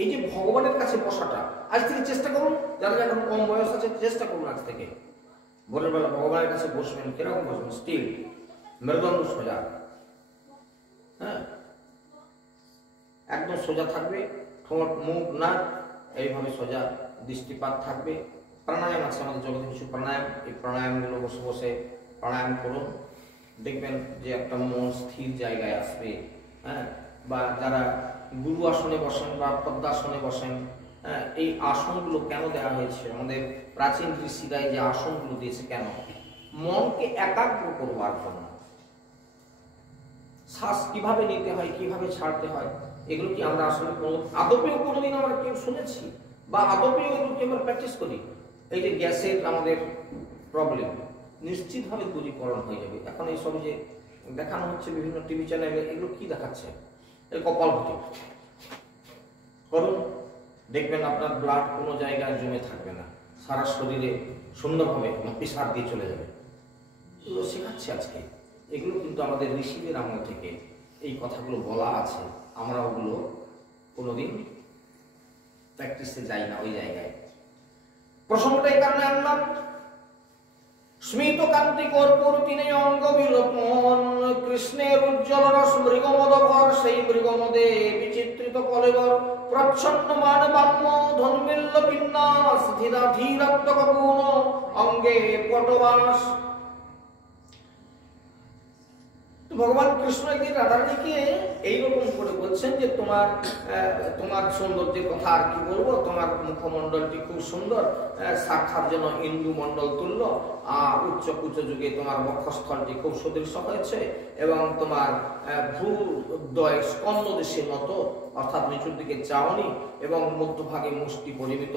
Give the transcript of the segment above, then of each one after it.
এই যে ভগবানের কাছে বসাটা, আজ থেকে চেষ্টা করুন, যারা এখন কম বয়স আছে চেষ্টা করুন আজ থেকে ভোরের বেলা ভগবানের কাছে বসবেন। কিরকম বসবেন? স্টিল, মেরুদণ্ড সোজা, হ্যাঁ, একদম সোজা থাকবে, ঠোঁট মুখ নাক এইভাবে সোজা, দৃষ্টিপাত থাকবে। প্রাণায়াম আছে আমাদের জগতে কিছু প্রাণায়াম, এই প্রাণায়ামগুলো বসে বসে প্রাণায়াম করুন, দেখবেন যে একটা মন স্থির জায়গায় আসবে। হ্যাঁ, বা যারা গুরু আসনে বসেন বা পদ্মাসনে বসেন, হ্যাঁ, এই আসনগুলো কেন দেওয়া হয়েছে? আমাদের প্রাচীন ঋষিরা যে আসনগুলো দিয়েছে কেন? মনকে একাগ্র করবার জন্য। শ্বাস কিভাবে নিতে হয়, কিভাবে ছাড়তে হয়, এগুলো কি আমরা আসলে আদপেও কোনোদিন আমরা কেউ শুনেছি? বা আদপেও এগুলো কি আমরা প্র্যাকটিস করি? এই যে গ্যাসের আমাদের প্রবলেম নিশ্চিতভাবে দূরীকরণ হয়ে যাবে। এখন এইসব যে দেখানো হচ্ছে বিভিন্ন টিভি চ্যানেলে, এগুলো কি দেখাচ্ছে? এই কপালভাতি করুন, দেখবেন আপনার ব্লাড কোনো জায়গায় জমে থাকবে না, সারা শরীরে সুন্দরভাবে পিসার দিয়ে চলে যাবে। এগুলো শেখাচ্ছে আজকে। এগুলো কিন্তু আমাদের ঋষিদের আমল থেকে এই কথাগুলো বলা আছে, আমরা ওগুলো কোনোদিন প্র্যাকটিসে যাই না ওই জায়গায়। প্রসঙ্গটা এই কারণে আনলাম, স্মিত কান্তি কর্পূর তিনি অঙ্গ বিলোপন, কৃষ্ণের উজ্জ্বল রস মৃগমদকর, সেই মৃগমদে বিচিত্রিত কলেবর, প্রচ্ছন্ন মান বাম্য ধন্মিল্ল বিন্যাস, ধীরা ধীরাত্মকপূর্ণ অঙ্গে পটবাস। ভগবান কৃষ্ণ একদিন রাধারানীকে এইরকম করে বলছেন যে তোমার সৌন্দর্যের কথা আর কি বলবো, তোমার মুখমণ্ডলটি খুব সুন্দর, সাক্ষাৎ যেন ইন্দু মণ্ডল তুল্য, উচ্চ কুচ যুগে তোমার বক্ষস্থলটি খুব সুদৃশ্য হয়েছে, এবং তোমার ভ্রুদ্বয় স্কন্দ দেশের মতো, অর্থাৎ নিচুর দিকে চাওনি, এবং মধ্যভাগে মুষ্টি পরিমিত,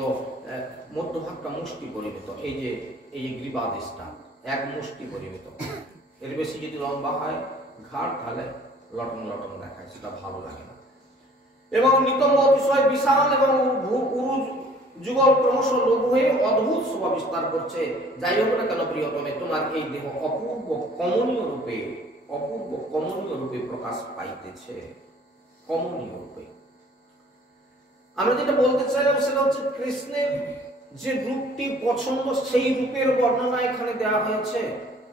মধ্যভাগটা মুষ্টি পরিমিত, এই যে গ্রীবাদেশটা এক মুষ্টি পরিমিত। এর বেশি যদি লম্বা হয় ঘাট, তাহলে লটন লটন দেখায়, সেটা ভালো লাগে না। এবং নিতম্ব অতিশয় বিশাল এবং উরু যুগল ক্রমশ লঘু হয়ে অদ্ভুত শোভা বিস্তার করছে। যাই হোক না কেন প্রিয়তমে, তোমার এই দেহ অপূর্ব কমনীয় রূপে প্রকাশ পাইতেছে, কমনীয় রূপে। আমরা যেটা বলতে চাইলাম সেটা হচ্ছে কৃষ্ণের যে রূপটি পছন্দ, সেই রূপের বর্ণনা এখানে দেওয়া হয়েছে।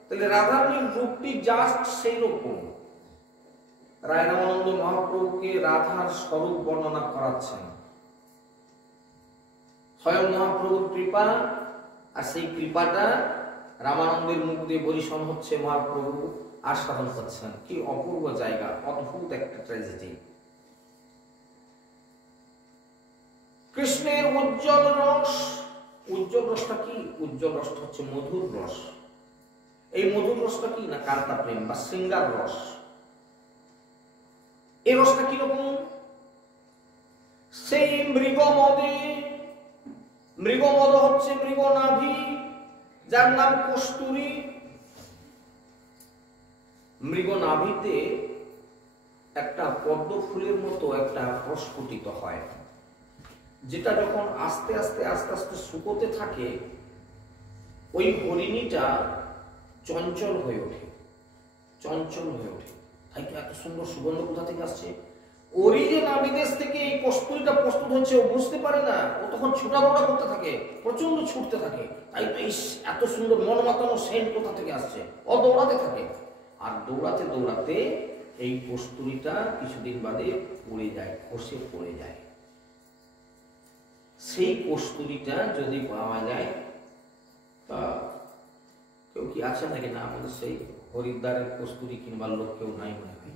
তাহলে রাধারানীর রূপটি জাস্ট সেই রকম। রায় রামানন্দ মহাপ্রভুকে রাধার স্বরূপ বর্ণনা করাচ্ছেন, স্বয়ং মহাপ্রভুর কৃপা, আর সেই কৃপাটা রামানন্দের মুখ দিয়ে পরিশন হচ্ছে, মহাপ্রভু আস্বাদন করছেন। কি অপূর্ব জায়গা, অদ্ভুত একটা ট্র্যাজেডি। কৃষ্ণের উজ্জ্বল রস, উজ্জ্বল রসটা কি? উজ্জ্বল রসটা হচ্ছে মধুর রস। এই মধুর রসটা কি না? কান্তা প্রেম বা শৃঙ্গার রস। এই রসটা কিরকম? সেই মৃগমদে, মৃগমদ হচ্ছে মৃগনাভি, যার নাম কস্তুরী। মৃগনাভিতে একটা পদ্ম ফুলের মতো একটা প্রস্ফুটিত হয়, যেটা যখন আস্তে আস্তে আস্তে আস্তে শুকোতে থাকে, ওই হরিণীটা চঞ্চল হয়ে ওঠে, চঞ্চল হয়ে ওঠে। তাই তো এত সুন্দর সুগন্ধ কোথা থেকে আসছে? ওরই যে নাভিদেশ থেকে এই কস্তুরীটা প্রস্তুত হচ্ছে, ও বুঝতে পারে না, ও তখন ছুটাফোটা করতে থাকে, প্রচন্ড ছুটতে থাকে। তাই তো এই এত সুন্দর মন মাতানো সেন্ট কোথা থেকে আসছে? ও দৌড়াতে থাকে, আর দৌড়াতে দৌড়াতে এই কস্তুরীটা কিছুদিন বাদে পড়ে যায়, খসে পড়ে যায়। সেই কস্তুরীটা যদি পাওয়া যায়, তা কেউ কি আছে নাকি? না, আমাদের সেই হরিদ্বারের কস্তুরী কিনবার লোক কেউ নাই মনে হয়।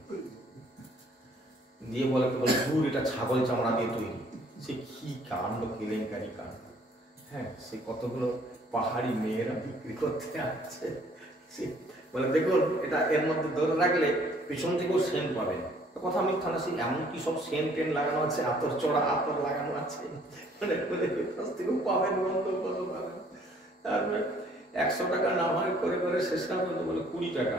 দিয়ে বলে দূর, এটা ছাগল চামড়া দিয়ে তৈরি। সে কি কাণ্ড, কেলেঙ্কারি কাণ্ড। হ্যাঁ, সে কতগুলো পাহাড়ি মেয়েরা বিক্রি করতে আসছে। সে বলে দেখুন, এটা এর মধ্যে ধরে রাখলে পিছন থেকেও সেন্ট পাবেন। কথা মিথ্যা না, সেই এমন কি সব সেন্ট টেন্ট লাগানো আছে, আতর চড়া আতর লাগানো আছে, মানে থেকেও পাবেন, বন্ধ করে পাবেন। তারপরে 100 টাকা নামাই করে করে শেষ পর্যন্ত বলে 20 টাকা।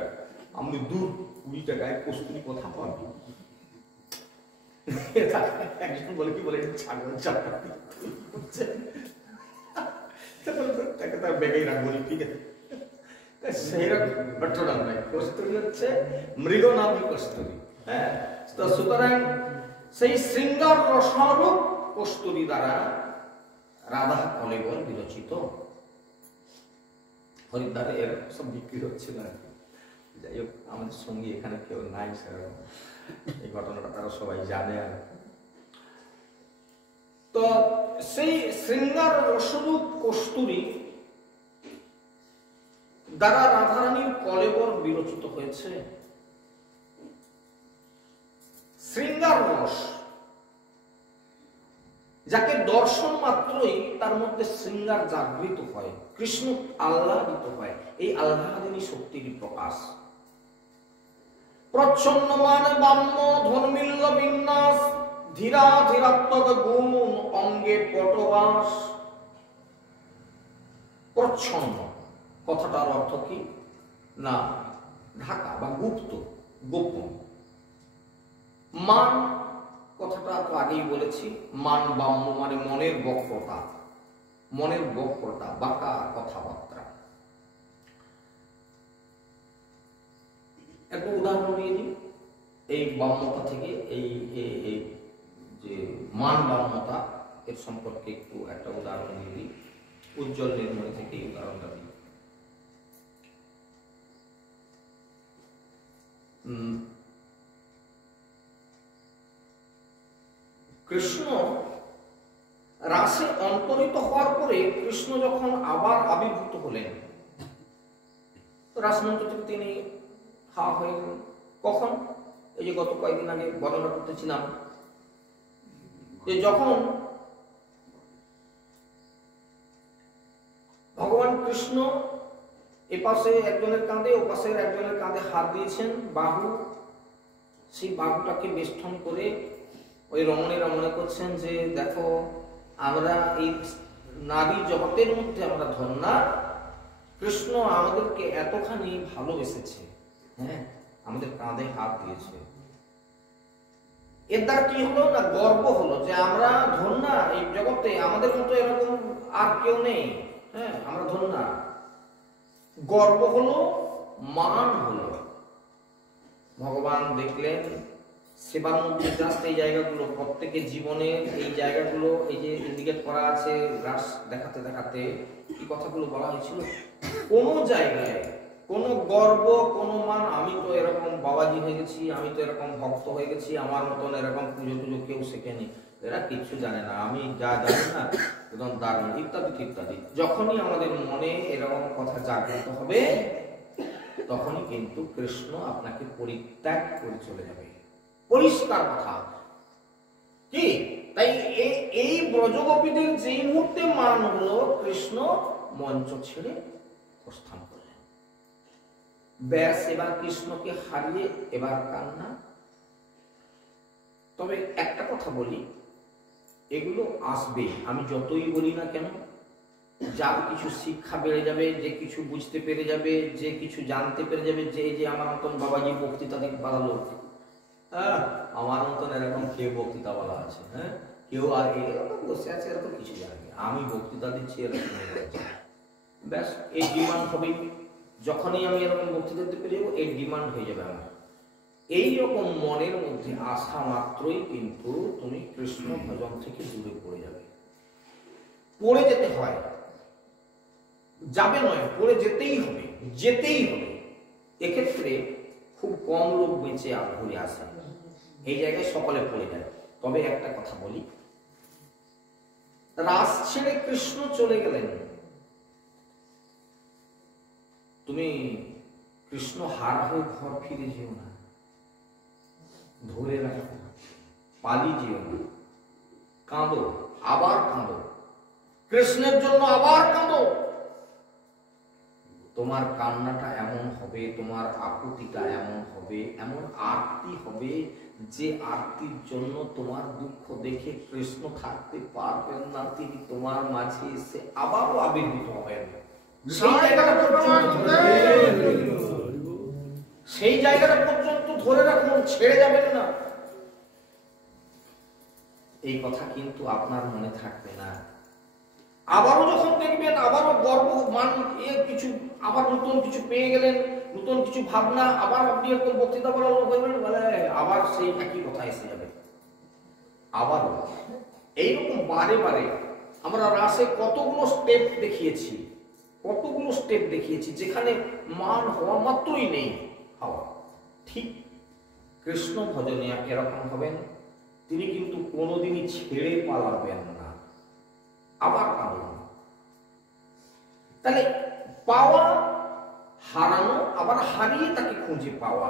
আমি দূর, 20 টাকায় কস্তুরী কথা পাবি? একজন বলে কি বলে, ছাগল চাপা তাকে তার ব্যাগেই রাখবো, ঠিক আছে? সেইরকম ঘটনা নয়। কস্তুরী হচ্ছে মৃগনাভি কস্তুরী। হ্যাঁ, তো সুতরাং সেই শৃঙ্গার রসরূপ কস্তুরী দ্বারা রাধা কলেবর বিরচিত। হরিদ্বারে এর সব বিক্রি হচ্ছিল আর কি। যাই হোক, আমাদের সঙ্গে এখানে কেউ নাই সেরকম, এই ঘটনাটা তারা সবাই জানে। আর তো সেই শৃঙ্গার রসরূপ কস্তুরী দ্বারা রাধারানীর কলেবর বিরচিত হয়েছে। শৃঙ্গার রস, যাকে দর্শন মাত্রই তার মধ্যে শৃঙ্গার জাগৃত হয়, কৃষ্ণ আহ্লাদিত হয়, এই আহ্লাদিনী শক্তির প্রকাশ। প্রচ্ছন্ন মান বাম্য ধর্মিল্ল বিন্যাস, ধীরা ধীরাত্মক গুণ অঙ্গে পটবাস। প্রচ্ছন্ন কথাটার অর্থ কি না, ঢাকা বা গুপ্ত, গোপন। মান কথাটা তো আগেই বলেছি, মান বাম্য মানে মনের বক্রতা, মনের বক্রতা, বাঁকা কথাবার্তা। একটা উদাহরণ দিয়ে দিই এই বাম্যতা থেকে, এই যে মান বাম্যতা এর সম্পর্কে একটু একটা উদাহরণ দিয়ে দিই। উজ্জ্বল নির্মল থেকে এই উদাহরণটা দিই। কৃষ্ণ রাসে অন্তরিত হওয়ার পরে কৃষ্ণ যখন আবার আবির্ভূত হলেন, রাসমন্ত্র থেকে তিনি হাওয়া হয়ে গেলেন। কখন? এই যে গত কয়েকদিন আগে বর্ণনা করতেছিলাম যে যখন ভগবান কৃষ্ণ এপাশে একজনের কাঁধে ওপাশে একজনের কাঁধে হাত দিয়েছেন, বাহু, সেই বাহুটাকে বেষ্টন করে ওই রমণীরা মনে করছেন যে দেখো আমরা এই নারী জগতের মধ্যে আমরা ধন্যা, কৃষ্ণ আমাদেরকে এতখানি ভালোবেসেছে, হ্যাঁ, আমাদের কাঁধে হাত দিয়েছে। এর দ্বারা কি হলো না, গর্ব হলো যে আমরা ধন্যা, এই জগতে আমাদের মতো এরকম আর কেউ নেই, হ্যাঁ, আমরা ধন্যা। গর্ব হলো, মান হলো। ভগবান দেখলেন সেবার মধ্যে জাস্ট এই জায়গাগুলো, প্রত্যেকের জীবনে এই জায়গাগুলো, এই যে ইন্ডিকেট করা আছে রাস দেখাতে দেখাতে কি কথাগুলো বলা হয়েছিল, কোন জায়গায় কোনো গর্ব, কোনো মান, আমি তো এরকম বাবাজি হয়ে গেছি, আমি তো এরকম ভক্ত হয়ে গেছি, আমার মতন এরকম পুজো টুজো কেউ শেখেনি, এরা কিচ্ছু জানে না, আমি যা জানি না একদম দারুণ, ইত্যাদি ইত্যাদি। যখনই আমাদের মনে এরকম কথা জাগ্রত হবে তখনই কিন্তু কৃষ্ণ আপনাকে পরিত্যাগ করে চলে যাবে। পরিষ্কার কথা কি? তাই এই ব্রজগোপীদের যেই মুহূর্তে মান হলো, কৃষ্ণ মঞ্চ ছেড়ে প্রস্থান করলেন। ব্যাস, এবার কৃষ্ণকে হারিয়ে এবার কান্না। তবে একটা কথা বলি, এগুলো আসবে, আমি যতই বলি না কেন, যার কিছু শিক্ষা বেড়ে যাবে, যে কিছু বুঝতে পেরে যাবে, যে কিছু জানতে পেরে যাবে, যে আমার মতন বাবাজি বক্তৃতা দিক বাড়ালো, আমার মতন এরকম কেউ বক্তৃতা বলা আছে, হ্যাঁ, কেউ আর এরকম বসে আছে এরকম কিছু জানে, আমি বক্তৃতা দিচ্ছি এরকম, ব্যাস এই ডিমান্ড হবে। যখনই আমি এরকম বক্তৃতা দিতে পেরে যাবো, এই ডিমান্ড হয়ে যাবে আমার। এইরকম মনের মধ্যে আসা মাত্রই কিন্তু তুমি কৃষ্ণ ভজন থেকে দূরে পড়ে যাবে। পড়ে যেতে হয়, যাবে নয়, পড়ে যেতেই হবে, যেতেই হবে। এক্ষেত্রে খুব কম লোক বেঁচে ঘুরে আসে, এই জায়গায় সকলে পড়ে যায়। তবে একটা কথা বলি, রাস ছেড়ে কৃষ্ণ চলে গেলেন, তুমি কৃষ্ণ হারা হয়ে ঘর ফিরে যেও না, ধরে রাখো, পালিয়ে যেও না, কাঁদো, আবার কাঁদো, কৃষ্ণের জন্য আবার কাঁদো। তোমার কান্নাটা এমন হবে, তোমার আকুতিটা এমন হবে, এমন আরতি হবে, যে আরতির জন্য তোমার দুঃখ দেখে কৃষ্ণ থাকতে পারবেন না, তিনি তোমার মাঝে এসে আবারও আবির্ভূত হবেন। সেই জায়গাটা পর্যন্ত ধরে রাখুন, ছেড়ে যাবেন না। এই কথা কিন্তু আপনার মনে থাকবে না। আবারও যখন দেখবেন, আবারও গর্ব, মান, কিছু আবার নতুন কিছু পেয়ে গেলেন, নতুন কিছু ভাবনা, আবার আপনি এরকম বক্তৃতা বলার লোক হয়ে গেলেন, বলে আবার সেই একই কথা এসে যাবে। আবারও এইরকম বারে বারে আমরা রাসে কতগুলো স্টেপ দেখিয়েছি যেখানে মান হওয়া মাত্রই নেই হওয়া। ঠিক কৃষ্ণ ভজনে এরকম হবেন, তিনি কিন্তু কোনোদিনই ছেড়ে পালাবেন না, আবার পাবেন। তাহলে পাওয়া, হারানো, আবার হারিয়ে তাকে খুঁজে পাওয়া,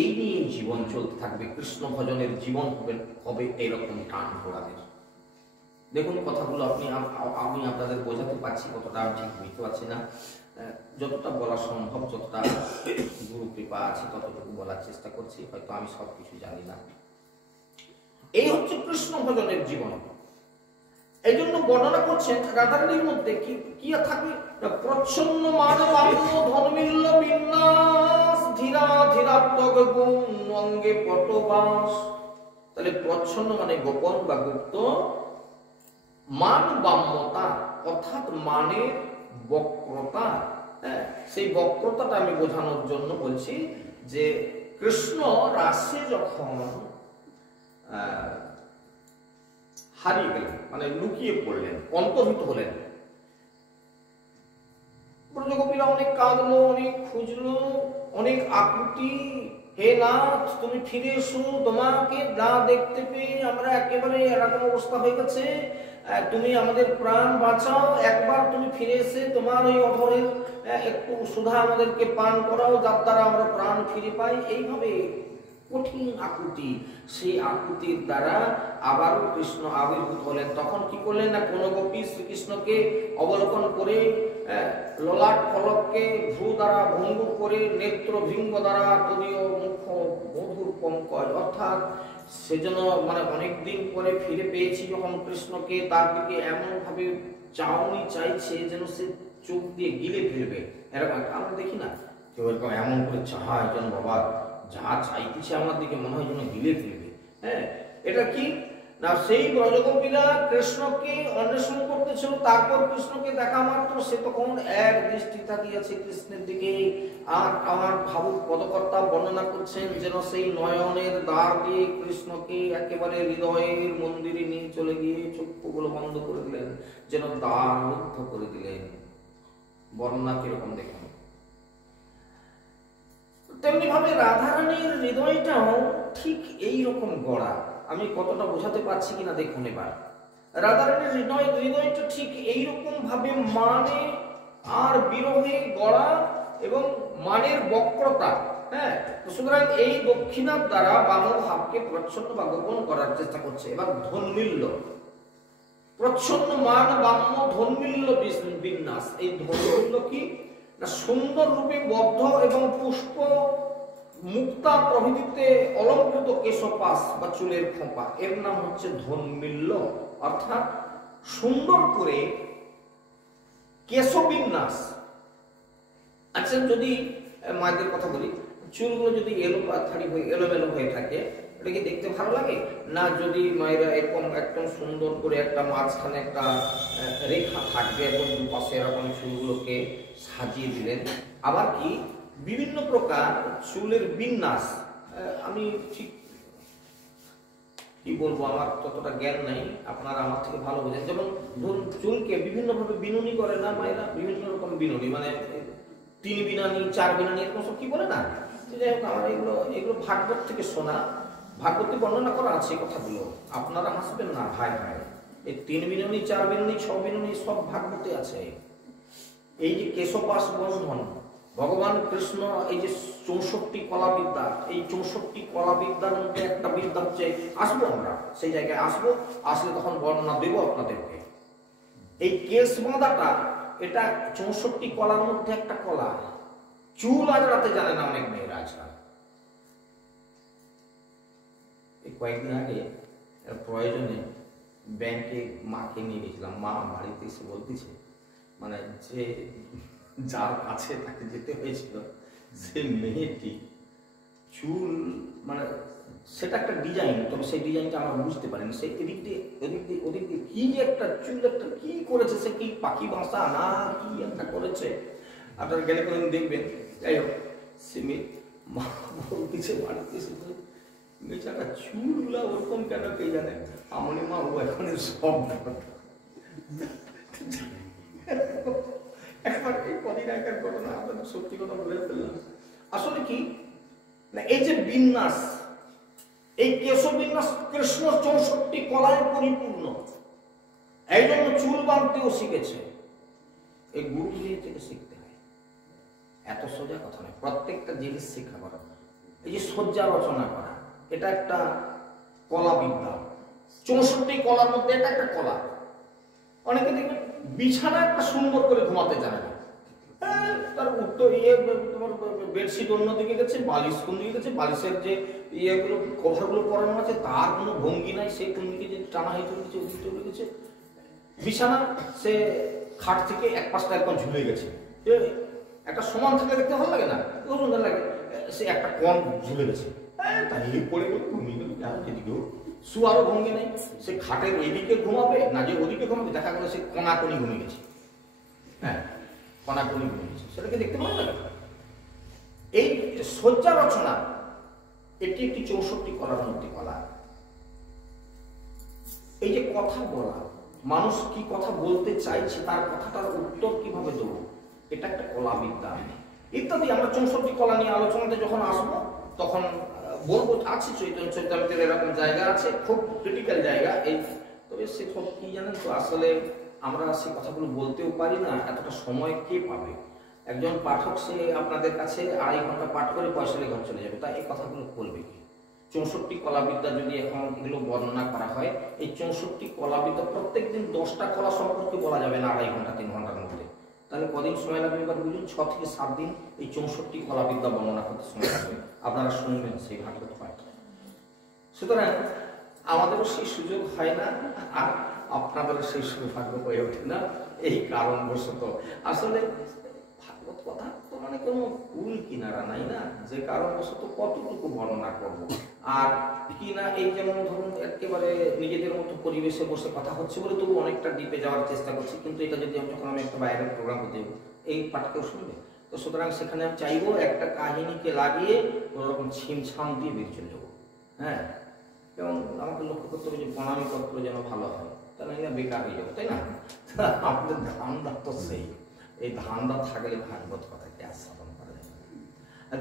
এই নিয়ে জীবন চলতে থাকবে। কৃষ্ণ ভজনের জীবন হবে এইরকম টান ঘোড়াদের। দেখুন কথাগুলো আমি আপনাদের বোঝাতে পারছি কতটা, ঠিক বুঝতে পারছি না, যতটা বলা সম্ভব, যতটা গুরু কৃপা আছে ততটুকু বলার চেষ্টা করছি। হয়তো আমি সবকিছু জানি না। এই হচ্ছে কৃষ্ণ ভজনের জীবন। এই জন্য বর্ণনা করছেন রাধারানীর মধ্যে কি থাকবে, প্রচ্ছন্ন মানব ধর্মিল্য বিন্যাস ধীরা ধীরাত্মক গুণ অঙ্গে পটবাস। তাহলে প্রচ্ছন্ন মানে গোপন বা গুপ্ত, মান বাম্যতা অর্থাৎ মানের বক্রতা। সেই বক্রতাটা আমি বোঝানোর জন্য বলছি যে কৃষ্ণ রাসে যখন হারিয়ে গেলেন, মানে লুকিয়ে পড়লেন, অন্তর্হিত হলেন, ব্রজগোপীরা অনেক কাঁদলো, অনেক খুঁজলো, অনেক আকুতি, হে নাথ তুমি ফিরে এসো, তোমাকে না দেখতে পেয়ে আমরা একেবারে এরকম অবস্থা হয়ে গেছে, তুমি আমাদের প্রাণ বাঁচাও, একবার তুমি ফিরে এসে তোমার ওই অধরের একটু সুধা আমাদেরকে পান করাও, যার দ্বারা আমরা প্রাণ ফিরে পাই। এইভাবে কঠিন আকুতি, সেই আকুতির দ্বারা আবারও কৃষ্ণ আবির্ভূত হলেন। তখন কি করলেন না, কোন গোপী শ্রীকৃষ্ণকে অবলোকন করে ললাট ফলককে ভ্রু দ্বারা ভঙ্গুর করে নেত্র ভৃঙ্গ দ্বারা তদীয় মুখ মধুর পঙ্কজ, অর্থাৎ সেজন্য মানে অনেকদিন পরে ফিরে পেয়েছি যখন কৃষ্ণকে, তার দিকে এমন ভাবে চাউনি চাইছে যেন সে চোখ দিয়ে গিলে ফেলবে। এরকম আমরা দেখি না কেউ এরকম এমন করে চায় যেন বাবা যা চাইতেছে আমার দিকে মনে হয় যেন গিলে ফেলবে। হ্যাঁ, এটা কি না, সেই ব্রজগোপীরা কৃষ্ণকে অন্বেষণ করতেছিল, তারপর কৃষ্ণকে দেখা মাত্র সে তখন এক দৃষ্টি তাকিয়েছে কৃষ্ণের দিকে। আর আমার ভাবুক পদকর্তা বর্ণনা করছেন যেন সেই নয়নের দ্বার দিয়ে কৃষ্ণকে একেবারে হৃদয়ের মন্দিরে নিয়ে চলে গিয়ে চক্ষুগুলো বন্ধ করে দিলেন, যেন দ্বার রুদ্ধ করে দিলেন। বর্ণনা কিরকম দেখেন। তেমনি ভাবে রাধারানীর হৃদয়টাও ঠিক এই রকম গড়া। আমি কতটা বোঝাতে পারছি কিনা দেখুন এবার। রাধারানীর হৃদয়টা ঠিক এইরকম ভাবে মানে আর বিরহে গড়া এবং মানের বক্রতা। হ্যাঁ, সুতরাং এই দক্ষিণার দ্বারা বাম ভাবকে প্রচ্ছন্ন বা গোপন করার চেষ্টা করছে। এবার ধন্মিল্য, প্রচ্ছন্ন মান বাম্য ধন্মিল্য বিন্যাস। এই ধন্মিল্য কি না, সুন্দর রূপে বদ্ধ এবং পুষ্প মুক্তা প্রভৃতিতে অলঙ্কৃত কেশপাশ বা চুলের খোঁপা, এর নাম হচ্ছে ধন্মিল্য। অর্থাৎ সুন্দর করে কেশবিন্যাস। আচ্ছা, যদি মায়েদের কথা বলি, চুলগুলো যদি এলোমেলো হয়ে থাকে, এটা কি দেখতে ভালো লাগে না? যদি মায়েরা এরকম একদম সুন্দর করে একটা মাঝখানে একটা রেখা থাকবে এবং দুপাশে এরকম চুলগুলোকে সাজিয়ে দিলেন। আবার কি বিভিন্ন প্রকার চুলের বিন্যাস, আমি ঠিক কি বলবো, আমার ততটা জ্ঞান নাই, আপনারা আমার থেকে ভালো বোঝেন। যেমন ধরুন চুলকে বিভিন্ন ভাবে বিনুনি করে না মায়েরা, বিভিন্ন রকম বিনুনি, মানে 3 বিনানি 4 বিনানি এরকম সব কি বলে না। যাই হোক, আমার এগুলো ভাগবত থেকে শোনা, ভাগবতে বর্ণনা করা আছে কথাগুলো। আপনারা হাসবেন না, ভাই ভাই, এই 3 বিনুনি 4 বিনুনি 6 বিনুনি সব ভাগবতে আছে। এই যে কেশপাশ বন্ধন, ভগবান কৃষ্ণ এই যে 64 কলাবিদ্যা, এই 64 কলাবিদ্যার মধ্যে একটা বিদ্যা হচ্ছে, আসবো আমরা সেই জায়গায় আসলে তখন বর্ণনা দেব আপনাদেরকে। এই কেশ বাঁধাটা এটা 64 কলার মধ্যে একটা কলা। চুল আজরাতে জানে না অনেক মেয়েরা আজকাল। এই কয়েকদিন আগে প্রয়োজনে ব্যাংকে মাকে নিয়ে গেছিলাম, মা বাড়িতে এসে বলতেছে মানে যে যার কাছে তাকে যেতে হয়েছিল সে মেয়েটি চুল মানে সেটা একটা ডিজাইন, তবে সেই ডিজাইনটা আমরা বুঝতে পারিনি। সে এদিক দিয়ে ওদিক দিয়ে কি যে একটা চুল একটা কি করেছে, সে কি পাখি বাসা না কি একটা করেছে, আপনারা গেলে কোনোদিন দেখবেন। যাই হোক, সে মেয়ে মা বলতেছে বাড়িতে এসে বেচারা চুলগুলা ওরকম কেন কে জানে, আমনি মা ও এখন সব একবার এই কদিন আগের ঘটনা আপনাদের সত্যি কথা বলে ফেললাম। আসলে কি না, এই যে বিন্যাস, এই কেশ বিন্যাস কৃষ্ণ 64 কলায় পরিপূর্ণ। এই জন্য চুল বাঁধতেও শিখেছে, এই গুরুগৃহ থেকে শিখতে হয়। এত সোজা কথা নয়, প্রত্যেকটা জিনিস শিক্ষা করা। এই যে সজ্জা রচনা করা, এটা একটা কলা বিদ্যা। 64 কলার মধ্যে এটা একটা কলা। অনেকে দেখবেন বিছানা একটা সুন্দর করে ঘুমাতে জানে না, তার উত্তর তোমার বেডশিট অন্যদিকে গেছে, বালিশ কোন দিকে গেছে, বালিশের যে ইয়েগুলো কভারগুলো পরানো আছে তার কোনো ভঙ্গি নাই, সে কোন দিকে যে টানা হয়ে চলে গেছে, ওদিকে চলে গেছে। বিছানা সে খাট থেকে এক পাশটা একদম ঝুলে গেছে, একটা সমান থাকলে দেখতে ভালো লাগে না, সুন্দর লাগে, সে একটা কণ ঝুলে গেছে, তাই পড়ে গেল, ঘুমিয়ে গেল, এদিকেও শুয়ারও ভঙ্গি নেই, সে খাটের এইদিকে ঘুমাবে না যে ওদিকে ঘুমাবে, দেখা গেল সে কণাকণি ঘুমিয়ে গেছে। হ্যাঁ, কণাকণি ঘুমিয়ে গেছে, সেটাকে দেখতে ভালো লাগে। এই সজ্জা রচনা এটি একটি 64 কলার মধ্যে কলা। এই যে কথা বলা, মানুষ কি কথা বলতে চাইছে, তার কথাটার উত্তর কিভাবে দেবো, এটা একটা কলা বিদ্যা ইত্যাদি। আমরা 64 কলা নিয়ে আলোচনাতে যখন আসবো তখন বলবো, আছে চৈতন্য চৈতামৃতের এরকম জায়গা আছে, খুব ক্রিটিক্যাল জায়গা এই। তবে সে সব কি জানেন তো, আসলে আমরা সে কথাগুলো বলতেও পারি না, এতটা সময় কে পাবে? একজন পাঠক সে আপনাদের কাছে 2.5 ঘন্টা পাঠ করে পয়সালে ঘর চলে যাবে, তাই এই কথাগুলো বলবে কি? 64 কলাবিদ্যা যদি এখন এগুলো বর্ণনা করা হয়, এই 64 কলাবিদ্যা প্রত্যেকদিন 10টা কলা সম্পর্কে বলা যাবে না 2.5 ঘন্টা 3 ঘন্টার মধ্যে, তাহলে কদিন সময় লাগবে এবার বুঝুন? 6 থেকে 7 দিন এই 64 কলাবিদ্যা বর্ণনা করতে সময় লাগবে। আপনারা শুনবেন, সেই ভাগ্য হয়। সুতরাং আমাদেরও সেই সুযোগ হয় না, আর আপনাদেরও সেই সৌভাগ্য হয়ে ওঠে না, এই কারণবশত। আসলে ভাগবত কথা তো মানে কোনো কুল কিনারা নাই না, যে কারণবশত কতটুকু বর্ণনা করব। আর কিনা এই যেমন ধরুন একেবারে নিজেদের মতো পরিবেশে বসে কথা হচ্ছে বলে তবু অনেকটা ডিপে যাওয়ার চেষ্টা করছি, কিন্তু এটা যদি যখন আমি একটা বাইরের প্রোগ্রাম করতে যাবো, এই পাঠকেও শুনবে, তো সুতরাং সেখানে আমি চাইবো একটা কাহিনীকে লাগিয়ে কোনোরকম ছিমছাম দিয়ে বেরিয়ে চলে যাবো। হ্যাঁ, এবং আমাকে লক্ষ্য করতে হবে যে প্রণামী পত্র যেন ভালো হয়, তাহলে না বেকার হয়ে যাবো, তাই না? আমাদের ধান্দা তো সেই, এই ধান্দা থাকলে ভাগবত কথাকে আস্বাদন করা যায়।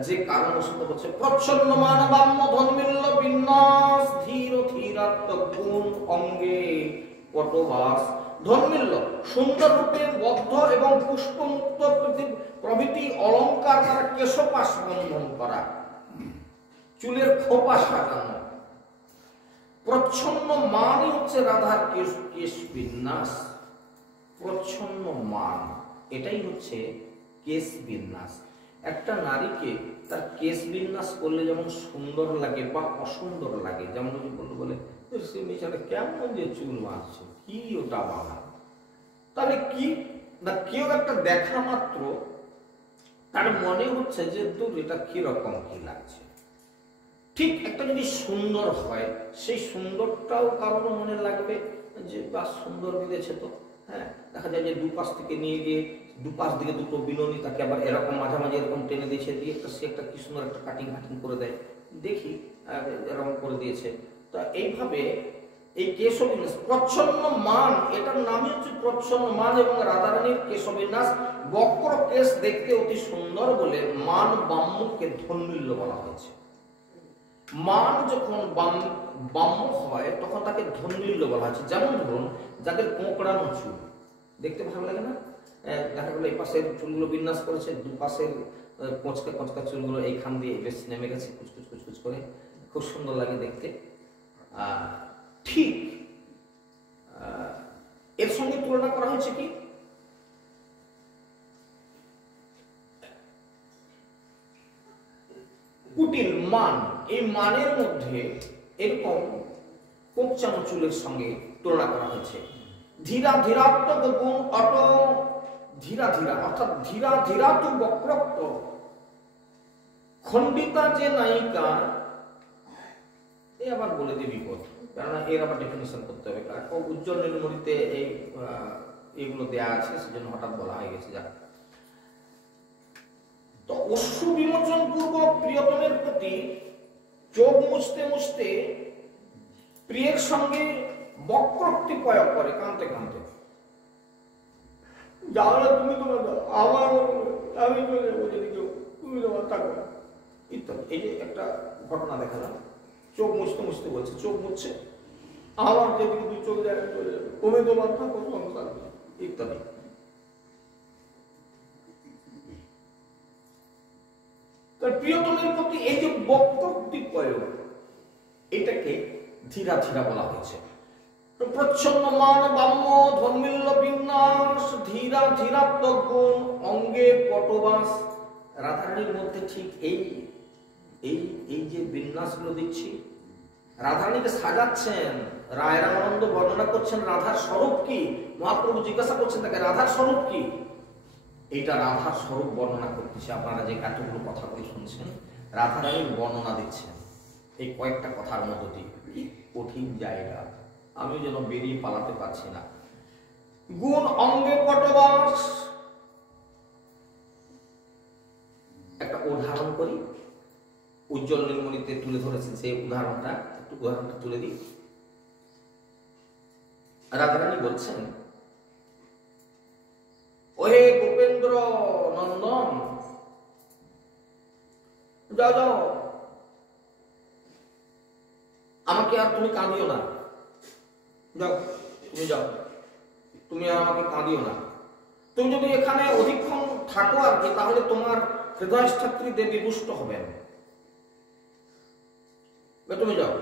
যে কারণ বশত হচ্ছে প্রচ্ছন্ন মানবাম্য ধর্মিল্য বিন্যাস ধীর ধীরাত্মক গুণ অঙ্গে পটবাস ধর্মিল্য সুন্দর রূপে বদ্ধ এবং পুষ্পমুক্ত প্রভৃতি অলঙ্কার দ্বারা কেশপাশ বন্ধন করা, চুলের খোপা সাজানো। প্রচ্ছন্ন মানই হচ্ছে রাধার কেশ বিন্যাস। প্রচ্ছন্ন মান এটাই হচ্ছে কেশ বিন্যাস। একটা নারীকে তার কেশ বিন্যাস করলে যেমন সুন্দর লাগে বা অসুন্দর লাগে, যেমন বলে সে মেয়েটা কেমন যে চুল বাঁধছে, কি ওটা বাঁধা, তাহলে কি না কেউ একটা দেখা মাত্র তার মনে হচ্ছে যে তোর এটা কিরকম কি লাগছে। ঠিক একটা যদি সুন্দর হয়, সেই সুন্দরটাও কারোর মনে লাগবে যে বা সুন্দর বেঁধেছে তো। হ্যাঁ, দেখা যায় যে দুপাশ থেকে নিয়ে গিয়ে দুপাশ দিকে দুটো বিননি তাকে আবার এরকম মাঝামাঝি এরকম টেনে দিয়েছে, দিয়ে একটা সে একটা কি সুন্দর একটা কাটিং করে দেয়, দেখি এরকম করে দিয়েছে। তো এইভাবে এই কেশবিন্যাস প্রচ্ছন্ন মান, এটার নামই হচ্ছে প্রচ্ছন্ন মান। এবং রাধারানীর কেশবিন্যাস বক্র কেশ দেখতে অতি সুন্দর বলে মান বাম্যকে ধন্মিল্য বলা হয়েছে। মান যখন বাম্য হয় তখন তাকে ধন্মিল্য বলা হয়েছে। যেমন ধরুন যাদের কোঁকড়ানো চুল দেখতে ভালো লাগে না, দেখা গেলো এই পাশের চুলগুলো বিন্যাস করেছে, দুপাশের কোঁচকা কোঁচকা চুলগুলো এইখান দিয়ে বেশ নেমে গেছে কুচকুচ কুচকুচ করে, খুব সুন্দর লাগে দেখতে। ঠিক এর সঙ্গে তুলনা করা হয়েছে কি কুটিল মান, এই মানের মধ্যে এরকম কোঁকচানো চুলের সঙ্গে তুলনা করা হয়েছে। ধীরা ধীরাত্মক গুণ অট ধীরা ধীরা, অর্থাৎ ধীরা ধীরাত্ম বক্রত্ব খণ্ডিতা যে নায়িকা, এই আবার বলে দিয়ে বিপদ, কেননা এর আবার ডেফিনেশন করতে হবে। উজ্জ্বল নীলমণিতে এইগুলো দেয়া আছে, সেজন্য হঠাৎ বলা হয়ে গেছে। যাক, তো অশ্রু বিমোচন পূর্বক প্রিয়তমের প্রতি চোখ মুছতে মুছতে প্রিয়ের সঙ্গে বক্রোক্তি প্রয়োগ করে কাঁদতে কাঁদতে, যাওয়া তুমি তোমার আমার আমি চলে যাবো যদি কেউ, তুমি তোমার থাকো ইত্যাদি। এই যে একটা ঘটনা দেখালাম, চোখ মুছতে মুছতে বলছে, চোখ মুছছে, আমার যেদিকে তুই চলে যায় চলে যাবে, তুমি তোমার থাকো সংসার ইত্যাদি। তার প্রিয়তমের প্রতি এই যে বক্রোক্তি প্রয়োগ, এটাকে ধীরা ধীরা বলা হয়েছে। প্রচ্ছন্ন মান বাম্য ধর্মিল্য বিন্যাস ধীরা ধীরাত্মক গুণ অঙ্গে পটবাস। রাধারানীর মধ্যে ঠিক এই এই এই যে বিন্যাসগুলো দিচ্ছি, রাধারানীকে সাজাচ্ছেন, রায় রামানন্দ বর্ণনা করছেন রাধার স্বরূপ কি, মহাপ্রভু জিজ্ঞাসা করছেন তাকে রাধার স্বরূপ কি, এইটা রাধার স্বরূপ বর্ণনা করতেছে। আপনারা যে এতগুলো কথা বলে শুনছেন, রাধারানীর বর্ণনা দিচ্ছেন এই কয়েকটা কথার মধ্য দিয়ে। কঠিন জায়গা, আমি যেন বেরিয়ে পালাতে পারছি না। গুণ অঙ্গে পটবাস, একটা উদাহরণ করি, উজ্জ্বল নীলমণিতে তুলে ধরেছেন সেই উদাহরণটা, একটু উদাহরণটা তুলে দিই। রাধারানী বলছেন, ওহে গোপেন্দ্র নন্দন, যাও যাও, আমাকে আর তুমি কাঁদিও না, যাও তুমি যাও, তুমি আর আমাকে কাঁদিও না। তুমি যদি এখানে অধিকক্ষণ থাকো আর কি, তাহলে তোমার হৃদয়ষ্ঠাত্রী দেবী রুষ্ট হবেন। তুমি যাও,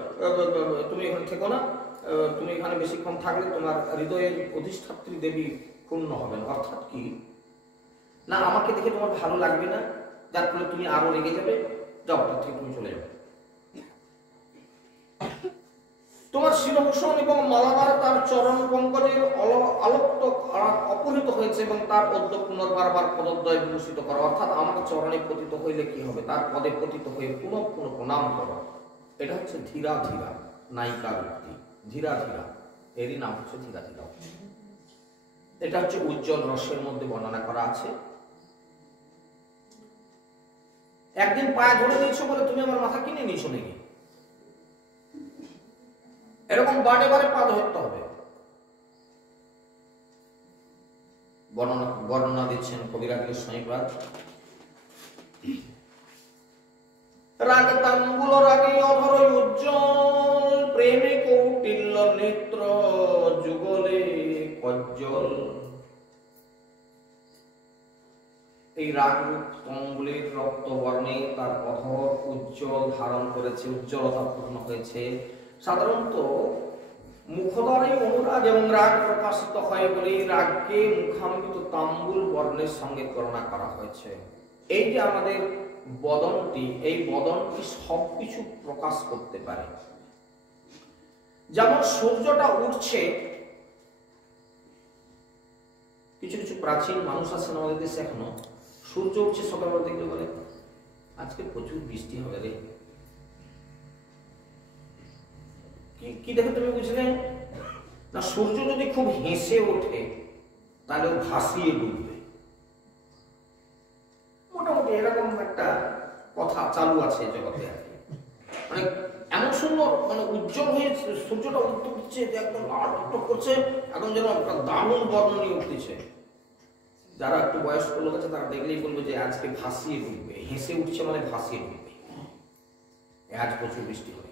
তুমি এখানে থেকো না, তুমি এখানে বেশিক্ষণ থাকলে তোমার হৃদয়ের অধিষ্ঠাত্রী দেবী পূর্ণ হবেন। অর্থাৎ কি না, আমাকে দেখে তোমার ভালো লাগবে না, যার ফলে তুমি আরো রেগে যাবে, যাও তার থেকে তুমি চলে যাবে। তোমার শিরভূষণ এবং মালাবার তার চরণ পঙ্কজের আলোক্ত অপহৃত হয়েছে এবং তার পদ্ম পুনর্বার পদদ্বয় বিভূষিত করো। অর্থাৎ আমার চরণে পতিত হইলে কি হবে, তার পদে পতিত হয়ে পুনঃ পুনঃ প্রণাম করো। এটা হচ্ছে ধীরা ধীরা নায়িকার উক্তি। ধীরা ধীরা, এরই নাম হচ্ছে ধীরা ধীরা। এটা হচ্ছে উজ্জ্বল রসের মধ্যে বর্ণনা করা আছে। একদিন পায়ে ধরে নিয়েছো বলে তুমি আমার মাথা কিনে নিয়েছো নাকি, এরকম বারে বারে পা ধরতে হবে। বর্ণনা দিচ্ছেন কবিরাজ গোস্বামীপাদ। রাগ তাম্বুল রাগে অধর উজ্জ্বল, প্রেমে কৌটিল্য নেত্র যুগলে কজ্জল। এই রাগ তাম্বুলের রক্ত বর্ণে তার অধর উজ্জ্বল ধারণ করেছে, উজ্জ্বলতা পূর্ণ হয়েছে। সাধারণত মুখদ্বারে অনুরাগ এবং রাগ প্রকাশিত হয় বলে রাগকে মুখাম্বিত তাম্বুল বর্ণের সঙ্গে তুলনা করা হয়েছে। এই যে আমাদের বদনটি, এই বদনটি সবকিছু প্রকাশ করতে পারে। যেমন সূর্যটা উঠছে, কিছু কিছু প্রাচীন মানুষ আছেন আমাদের দেশে এখনো, সূর্য উঠছে সকালবেলা দেখলে বলে আজকে প্রচুর বৃষ্টি হবে রে। কি দেখে তুমি বুঝলে না, সূর্য যদি খুব হেসে ওঠে তাহলে ও ভাসিয়ে ডুববে। মোটামুটি এরকম একটা কথা চালু আছে জগতে আর কি। মানে এমন সুন্দর, মানে উজ্জ্বল হয়ে সূর্যটা উঠছে, একদম লাল টকটক করছে, এখন যেন একটা দারুণ বর্ণ নিয়ে উঠতেছে। যারা একটু বয়স্ক লোক আছে তারা দেখলেই বলবে যে আজকে ভাসিয়ে ডুববে, হেসে উঠছে মানে ভাসিয়ে ডুববে, আজ প্রচুর বৃষ্টি হবে।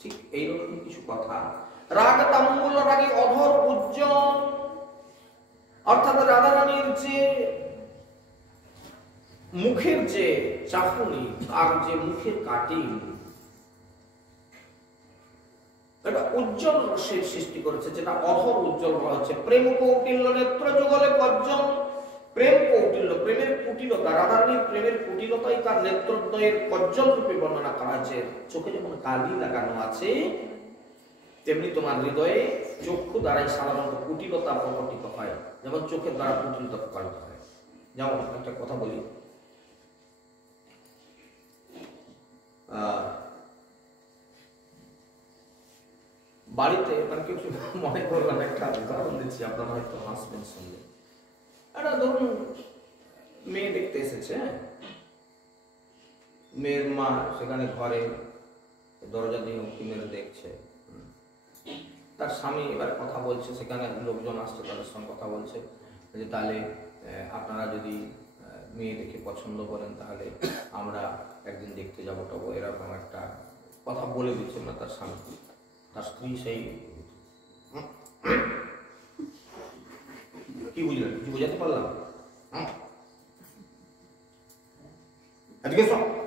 ঠিক এইরকম কিছু কথা। রাগ তাম্বুল রাগে অধর উজ্জ্বল, অর্থাৎ রাধারানীর যে মুখের যে চাকুনি, তার যে মুখের কাটিং, এটা উজ্জ্বল রসের সৃষ্টি করেছে, যেটা অধর উজ্জ্বল বলা হচ্ছে। প্রেম কৌটিল্য নেত্র যুগলে কজ্জল, প্রেম কৌটিল্য, প্রেমের কুটিলতা, রাধারানীর প্রেমের কুটিলতাই তার নেত্রদ্বয়ের কজ্জল রূপে বর্ণনা করা হয়েছে। চোখে যেমন কালি লাগানো আছে, তেমনি তোমার হৃদয়ে চক্ষু দ্বারাই সাধারণত কুটিলতা প্রকটিত হয়। যেমন চোখের দ্বারা কুটিলতা প্রকাশিত হয়। যেমন একটা কথা বলি, বাড়িতে মানে কিছু মনে করবেন, একটা উদাহরণ দিচ্ছি, আপনারা হয়তো হাসবেন শুনলে। একটা ধরুন মেয়ে দেখতে এসেছে, মেয়ের মা সেখানে ঘরে দরজা দিয়ে উঁকি মেরে দেখছে। তার স্বামী এবার কথা বলছে, সেখানে লোকজন আসছে, তাদের সঙ্গে কথা বলছে যে তাহলে আপনারা যদি মেয়ে দেখে পছন্দ করেন তাহলে আমরা একদিন দেখতে যাবো টাবো, এরকম একটা কথা বলে দিচ্ছে না তার স্বামী। তার স্ত্রী সেই কি বুঝলেন, কিছু বোঝাতে পারলাম?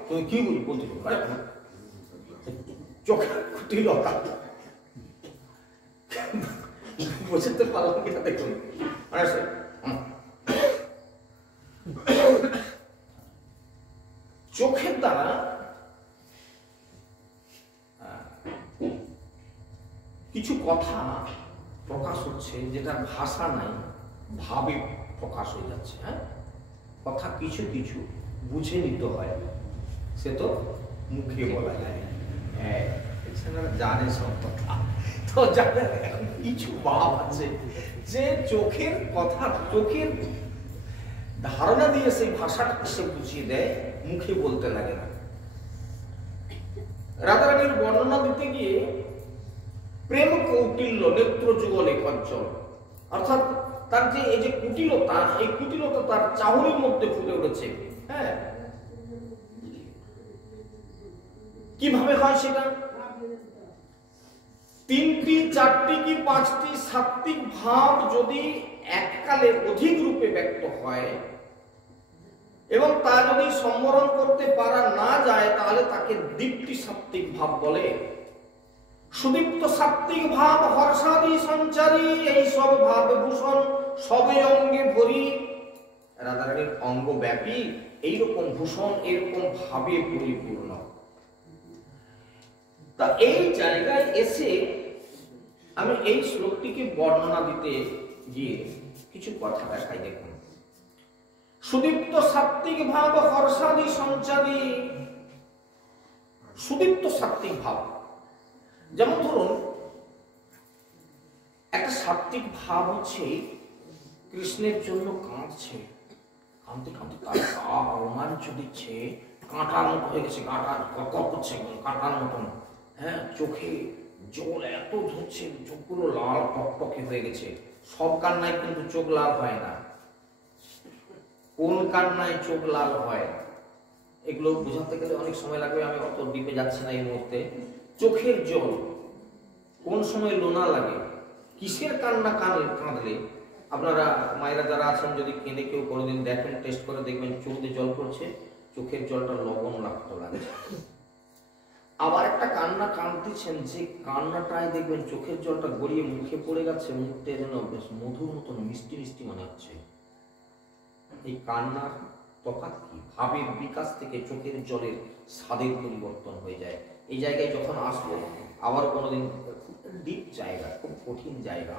তুমি কি বলতে চোখে খুঁটিল, বোঝাতে পারলাম কিনা দেখুন। চোখের দ্বারা কিছু কথা প্রকাশ হচ্ছে যেটার ভাষা নাই, ভাবে প্রকাশ হয়ে যাচ্ছে। হ্যাঁ, কথা কিছু কিছু বুঝে নিতে হয়, সে তো মুখে বলা যায়। হ্যাঁ, জানে সব কথা, তো জানে কিছু ভাব আছে যে চোখের কথা, চোখের ধারণা দিয়ে সেই ভাষাটা সে বুঝিয়ে দেয়, মুখে বলতে লাগে না। রাধারানীর বর্ণনা দিতে গিয়ে প্রেম কৌটিল্য নেত্র যুগলে কজ্জল, অর্থাৎ তার যে এই যে কুটিলতা, এই কুটিলতা তার চাহনির মধ্যে ফুটে উঠেছে। হ্যাঁ, কিভাবে হয় সেটা? তিনটি, চারটি কি পাঁচটি সাত্ত্বিক ভাব যদি এককালে অধিক রূপে ব্যক্ত হয় এবং তা যদি সম্বরণ করতে পারা না যায় তাহলে তাকে দীপ্তি সাত্ত্বিক ভাব বলে। সুদীপ্ত সাত্ত্বিক ভাব হর্ষাদি সঞ্চারী, এই সব ভাব ভূষণ সবে অঙ্গে ভরি। রাধারানীর অঙ্গ ব্যাপী এইরকম ভূষণ, এরকম ভাবে পরিপূর্ণ। তা এই জায়গায় এসে আমি এই শ্লোকটিকে বর্ণনা দিতে গিয়ে কিছু কথা দেখাই। দেখুন, সুদীপ্ত সাত্ত্বিক ভাব হর্ষাদি সঞ্চারী। সুদীপ্ত সাত্ত্বিক ভাব, যেমন ধরুন একটা সাত্ত্বিক ভাব হচ্ছে কৃষ্ণের জন্য কাঁদছে, কাঁদতে কাঁদতে তার গা রোমাঞ্চ দিচ্ছে, কাঁটার মতো হয়ে গেছে, কাঁটার ককর করছে, কাঁটার মতন। হ্যাঁ, চোখে জল এত ধরছে, চোখগুলো লাল টকটকে হয়ে গেছে। সব কান্নায় কিন্তু চোখ লাল হয় না, কোন কান্নায় চোখ লাল হয় এগুলো বোঝাতে গেলে অনেক সময় লাগবে, আমি অত ডিপে যাচ্ছি না এই মুহূর্তে। চোখের জল কোন সময় লোনা লাগে, কিসের কান্না কাঁদলে আপনারা মায়েরা যারা আছেন যদি কেঁদে কেউ কোনোদিন দেখেন, টেস্ট করে দেখবেন চোখ দিয়ে জল পড়ছে, চোখের জলটা লবণ লাগতো লাগছে। আবার একটা কান্না কাঁদতেছেন, যে কান্নাটায় দেখবেন চোখের জলটা গড়িয়ে মুখে পড়ে গেছে, মুখটা যেন বেশ মধুর মতন মিষ্টি মিষ্টি মনে হচ্ছে। এই কান্নার তফাৎ কি? ভাবের বিকাশ থেকে চোখের জলের স্বাদের পরিবর্তন হয়ে যায়। এই জায়গায় যখন আসবো আবার কোনোদিন, ডিপ জায়গা, খুব কঠিন জায়গা।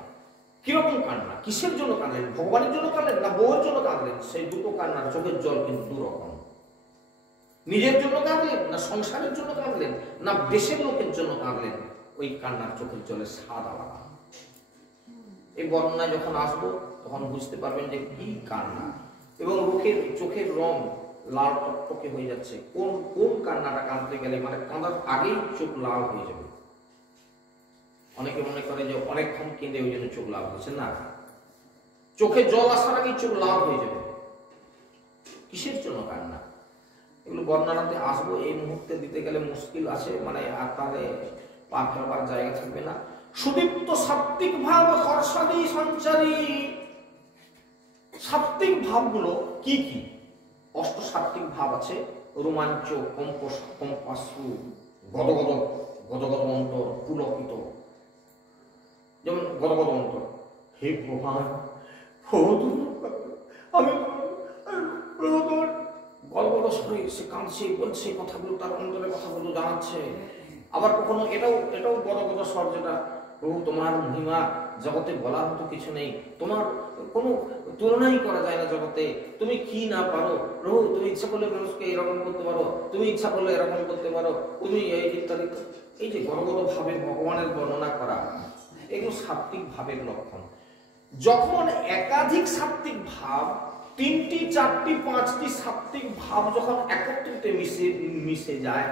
কিরকম কান্না, কিসের জন্য কাঁদলেন? ভগবানের জন্য কাঁদলেন না বউয়ের জন্য কাঁদলেন? সেই দুটো কান্নার চোখের জল কিন্তু দুরকম। নিজের জন্য কাঁদলেন না সংসারের জন্য কাঁদলেন না দেশের লোকের জন্য কাঁদলেন, ওই কান্নার চোখের জলের স্বাদ আলাদা। এই বর্ণনায় যখন আসবো তখন বুঝতে পারবেন যে কি কান্না, এবং চোখের রং লাল টকটকে হয়ে যাচ্ছে। কোন কোন কান্নাটা কাঁদতে গেলে, মানে কাঁদার আগেই চোখ লাল হয়ে যাবে। অনেকে মনে করে যে অনেকক্ষণ কেঁদে ওই জন্য চোখ লাল হচ্ছে, না, চোখে জল আসার আগেই চোখ লাল হয়ে যাবে। কিসের জন্য কান্না, এগুলো বর্ণনাতে আসবো, এই মুহূর্তে দিতে গেলে মুশকিল আছে, মানে আর তাহলে পা ফেলবার জায়গা থাকবে না। সুদীপ্ত সাত্ত্বিক ভাব হর্ষাদি সঞ্চারী। সাত্ত্বিক ভাবগুলো কি কি? অষ্ট সাত্ত্বিক ভাব আছে। রোমাঞ্চ, কম্পাশ্রু, গদগদ, গদগদ অন্তর, পুলকিত। যেমন গদগদ অন্তর, হে ভগবান, আমি গদগদ স্বরে সে কাঁদছে, বলছে কথাগুলো, তার অন্তরের কথাগুলো জানাচ্ছে। আবার কখনো এটাও গদগদ স্বর, যেটা প্রভু তোমার মহিমা জগতে বলার মতো কিছু নেই, তোমার কোনো তুলনাই করা যায় না জগতে, তুমি কি না পারো প্রভু, তুমি ইচ্ছা করলে মানুষকে এরকম করতে পারো, তুমি ইচ্ছা করলে এরকম করতে পারো, তুমি এই ইত্যাদি। এই যে গদগদ ভাবে ভগবানের বর্ণনা করা, এগুলো সাত্ত্বিক ভাবের লক্ষণ। যখন একাধিক সাত্ত্বিক ভাব তিনটি, চারটি, পাঁচটি সাত্ত্বিক ভাব যখন একত্রিত মিশে যায়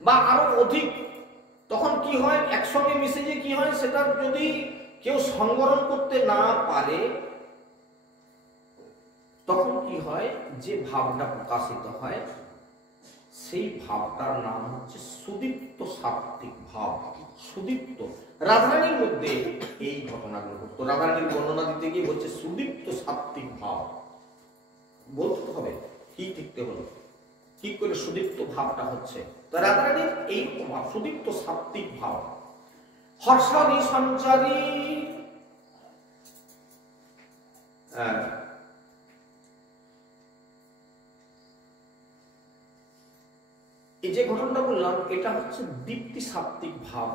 বা আরো অধিক, তখন কি হয়, একসঙ্গে মিশে যে কি হয়, সেটা যদি কেউ সংবরণ করতে না পারে, তখন কি হয়, যে ভাবটা প্রকাশিত হয় সেই ভাবটার নাম হচ্ছে সুদীপ্ত সাত্ত্বিক ভাব। সুদীপ্ত। রাধারানীর মধ্যে এই ঘটনাগুলো ঘটতো। রাধারানীর বর্ণনা দিতে গিয়ে বলছে সুদীপ্ত সাত্ত্বিক ভাব। বলতে হবে কি ঠিকতে হলো, কি করে সুদীপ্ত ভাবটা হচ্ছে। তো রাধারানীর এই সুদীপ্ত সাত্ত্বিক ভাব হর্ষাদি সঞ্চারী, এই যে ঘটনাটা বললাম, এটা হচ্ছে দীপ্তি সাত্ত্বিক ভাব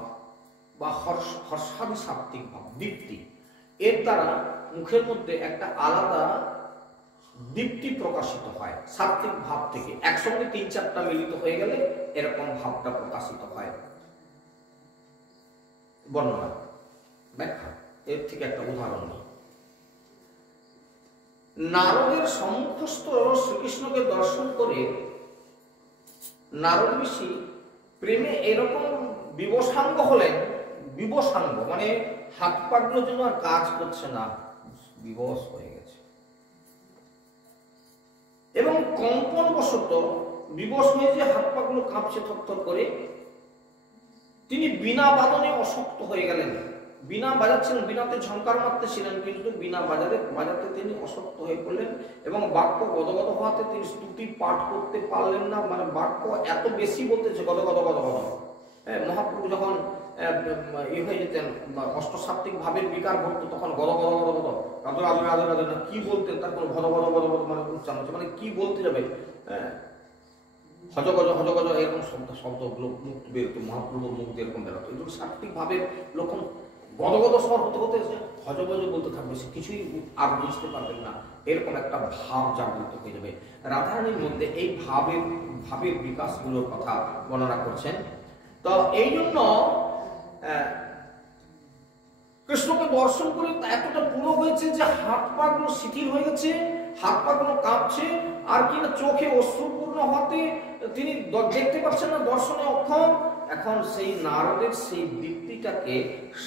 বা হর্ষাদি সাত্ত্বিক ভাব। দীপ্তি, এর দ্বারা মুখের মধ্যে একটা আলাদা দীপ্তি প্রকাশিত হয় সাত্ত্বিক ভাব থেকে। একসঙ্গে তিন চারটা মিলিত হয়ে গেলে এরকম ভাবটা প্রকাশিত হয়। বর্ণনা ব্যাখ্যা, এর থেকে একটা উদাহরণ নিই। নারদের সম্মুখস্থ শ্রীকৃষ্ণকে দর্শন করে নারদ ঋষি প্রেমে এরকম বিবশাঙ্গ হলেন। বিবশাঙ্গ মানে হাত পাগুলো যেন আর কাজ করছে না, বিবশ হয়ে গেছে, এবং কম্পনবশত বিবশ হয়ে যে হাত পাগুলো কাঁপছে থরথর করে, তিনি বিনা বাদনে অশক্ত হয়ে গেলেন। বিনা বাজাচ্ছিলেন, বিনাতে ঝংকার মারতেছিলেন, কিন্তু বিনা বাজাতে তিনি অশক্ত হয়ে পড়লেন এবং বাক্য গদগদ হওয়াতে তিনি স্তুতি পাঠ করতে পারলেন না। মানে বাক্য এত বেশি বলতেছে গদগদ গদগদ। মহাপ্রভু যখন হয়ে যেতেন, অষ্টসাত্ত্বিক ভাবের বিকার ঘটতো, তখন গদগদ গদগদ রাধে রাধে রাধে রাধে না কি বলতেন, তার কোনো ভদ ভদ ভদ ভদ মানে উচ্চারণ হচ্ছে, মানে কি বলতে যাবে, হজগজ হজগজ এরকম শব্দগুলো মুখ বেরোতো, মহাপ্রভুর মুখ দিয়ে এরকম বেরোতো। এগুলো সাত্ত্বিক ভাবের লক্ষণ। গদগদ স্বর হতে হতে হজগজ বলতে থাকবে, সে কিছুই আর বুঝতে পারবেন না, এরকম একটা ভাব জাগ্রত হয়ে যাবে। রাধারানীর মধ্যে এই ভাবের বিকাশগুলোর কথা বর্ণনা করছেন। তো এই জন্য কৃষ্ণকে দর্শন করে এতটা পুরো হয়েছে যে হাত পা গুলো শিথিল হয়ে গেছে, হাত পা গুলো কাঁপছে, আর কিনা চোখে অশ্রুপূর্ণ হতে তিনি দেখতে পাচ্ছেন না, দর্শনে অক্ষম। এখন সেই নারদের সেই দীপ্তিটাকে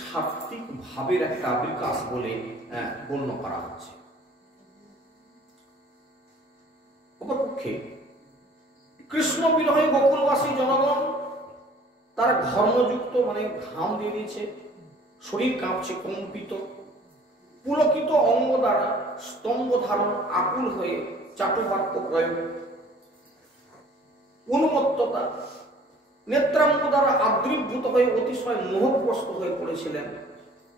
সাত্ত্বিক ভাবের একটা বিকাশ বলে গণ্য করা হচ্ছে। অপরপক্ষে কৃষ্ণ বিরহে গোকুলবাসী জনগণ তারা ঘর্মযুক্ত, মানে ঘাম দিয়ে দিয়েছে, শরীর কাঁপছে, কম্পিত, পুলকিত অঙ্গ দ্বারা স্তম্ভ ধারণ, আকুল হয়ে চাটুবাক্য প্রয়োগ, উন্মত্ততা, নেত্রাঙ্গ দ্বারা আদ্রীভূত হয়ে অতিশয় মোহগ্রস্ত হয়ে পড়েছিলেন।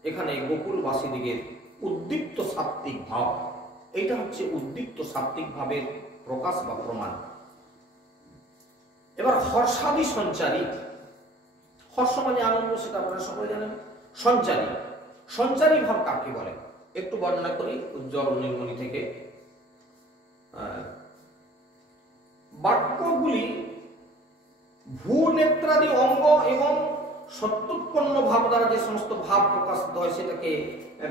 এখানে গোকুলবাসীদিগের উদ্দীপ্ত সাত্ত্বিক ভাব, এটা হচ্ছে উদ্দীপ্ত সাত্ত্বিক ভাবের প্রকাশ বা প্রমাণ। এবার হর্ষাদি সঞ্চারী, হর্ষ মানে আনন্দ, সেটা আপনারা সকলে জানেন। সঞ্চারী, সঞ্চারী ভাব কাকে বলে একটু বর্ণনা করি উজ্জ্বল নীলমণি থেকে। বাক্যগুলি ভূনেত্রাদি অঙ্গ এবং সত্যুৎপন্ন ভাব দ্বারা যে সমস্ত ভাব প্রকাশিত হয় সেটাকে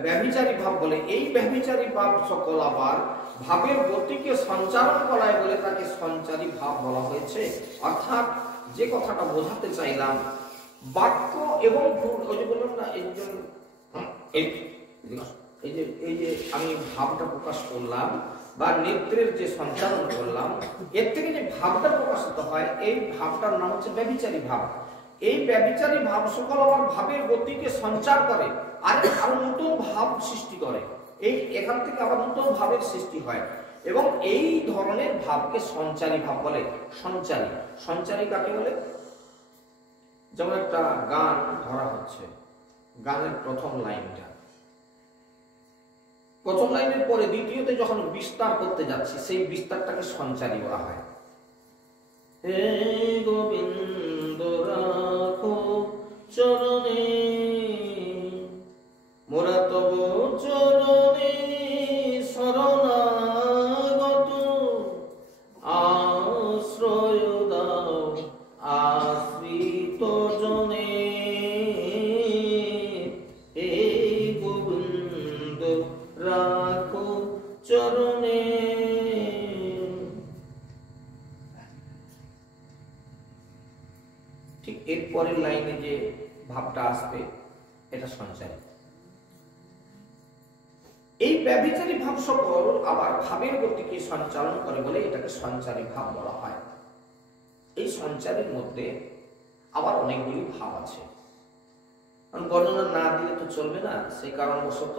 ব্যভিচারী ভাব বলে। এই ব্যভিচারী ভাব সকল আবার ভাবের গতিকে সঞ্চারণ করায় বলে তাকে সঞ্চারী ভাব বলা হয়েছে। অর্থাৎ যে কথাটা বোঝাতে চাইলাম, বাক্য এবং ওই যে বললাম না, এই যে আমি ভাবটা প্রকাশ করলাম বা নেত্রের যে সঞ্চালন করলাম, এর থেকে যে ভাবটা প্রকাশিত হয়, এই ভাবটার নাম হচ্ছে ব্যভিচারী ভাব। এই ব্যভিচারী ভাব সকল আবার ভাবের গতিকে সঞ্চার করে, আর আরো নতুন ভাব সৃষ্টি করে। এই এখান থেকে আবার নতুন ভাবের সৃষ্টি হয়, এবং এই ধরনের ভাবকে সঞ্চারী ভাব বলে। সঞ্চারী, সঞ্চারী কাকে বলে? যেমন একটা গান ধরা হচ্ছে, গানের প্রথম লাইনটা, প্রথম লাইনের পরে দ্বিতীয়তে যখন বিস্তার করতে যাচ্ছি, সেই বিস্তারটাকে সঞ্চারী বলা হয়। হে গোবিন্দ রাখো চরণে, মোরা তব চরণে শরণাগত, আশ্রয় দাও আশ্রিত জনে। হে গোবিন্দ রাখো ভাবটা আসবে, এটা সঞ্চারী। এই ব্যভিচারী ভাব সকল আবার ভাবের গতিকে সঞ্চালন করে বলে এটাকে সঞ্চারী ভাব বলা হয়। এই সঞ্চারীর মধ্যে আবার অনেকগুলি ভাব আছে, কারণ বর্ণনা না দিলে তো চলবে না, সেই কারণবশত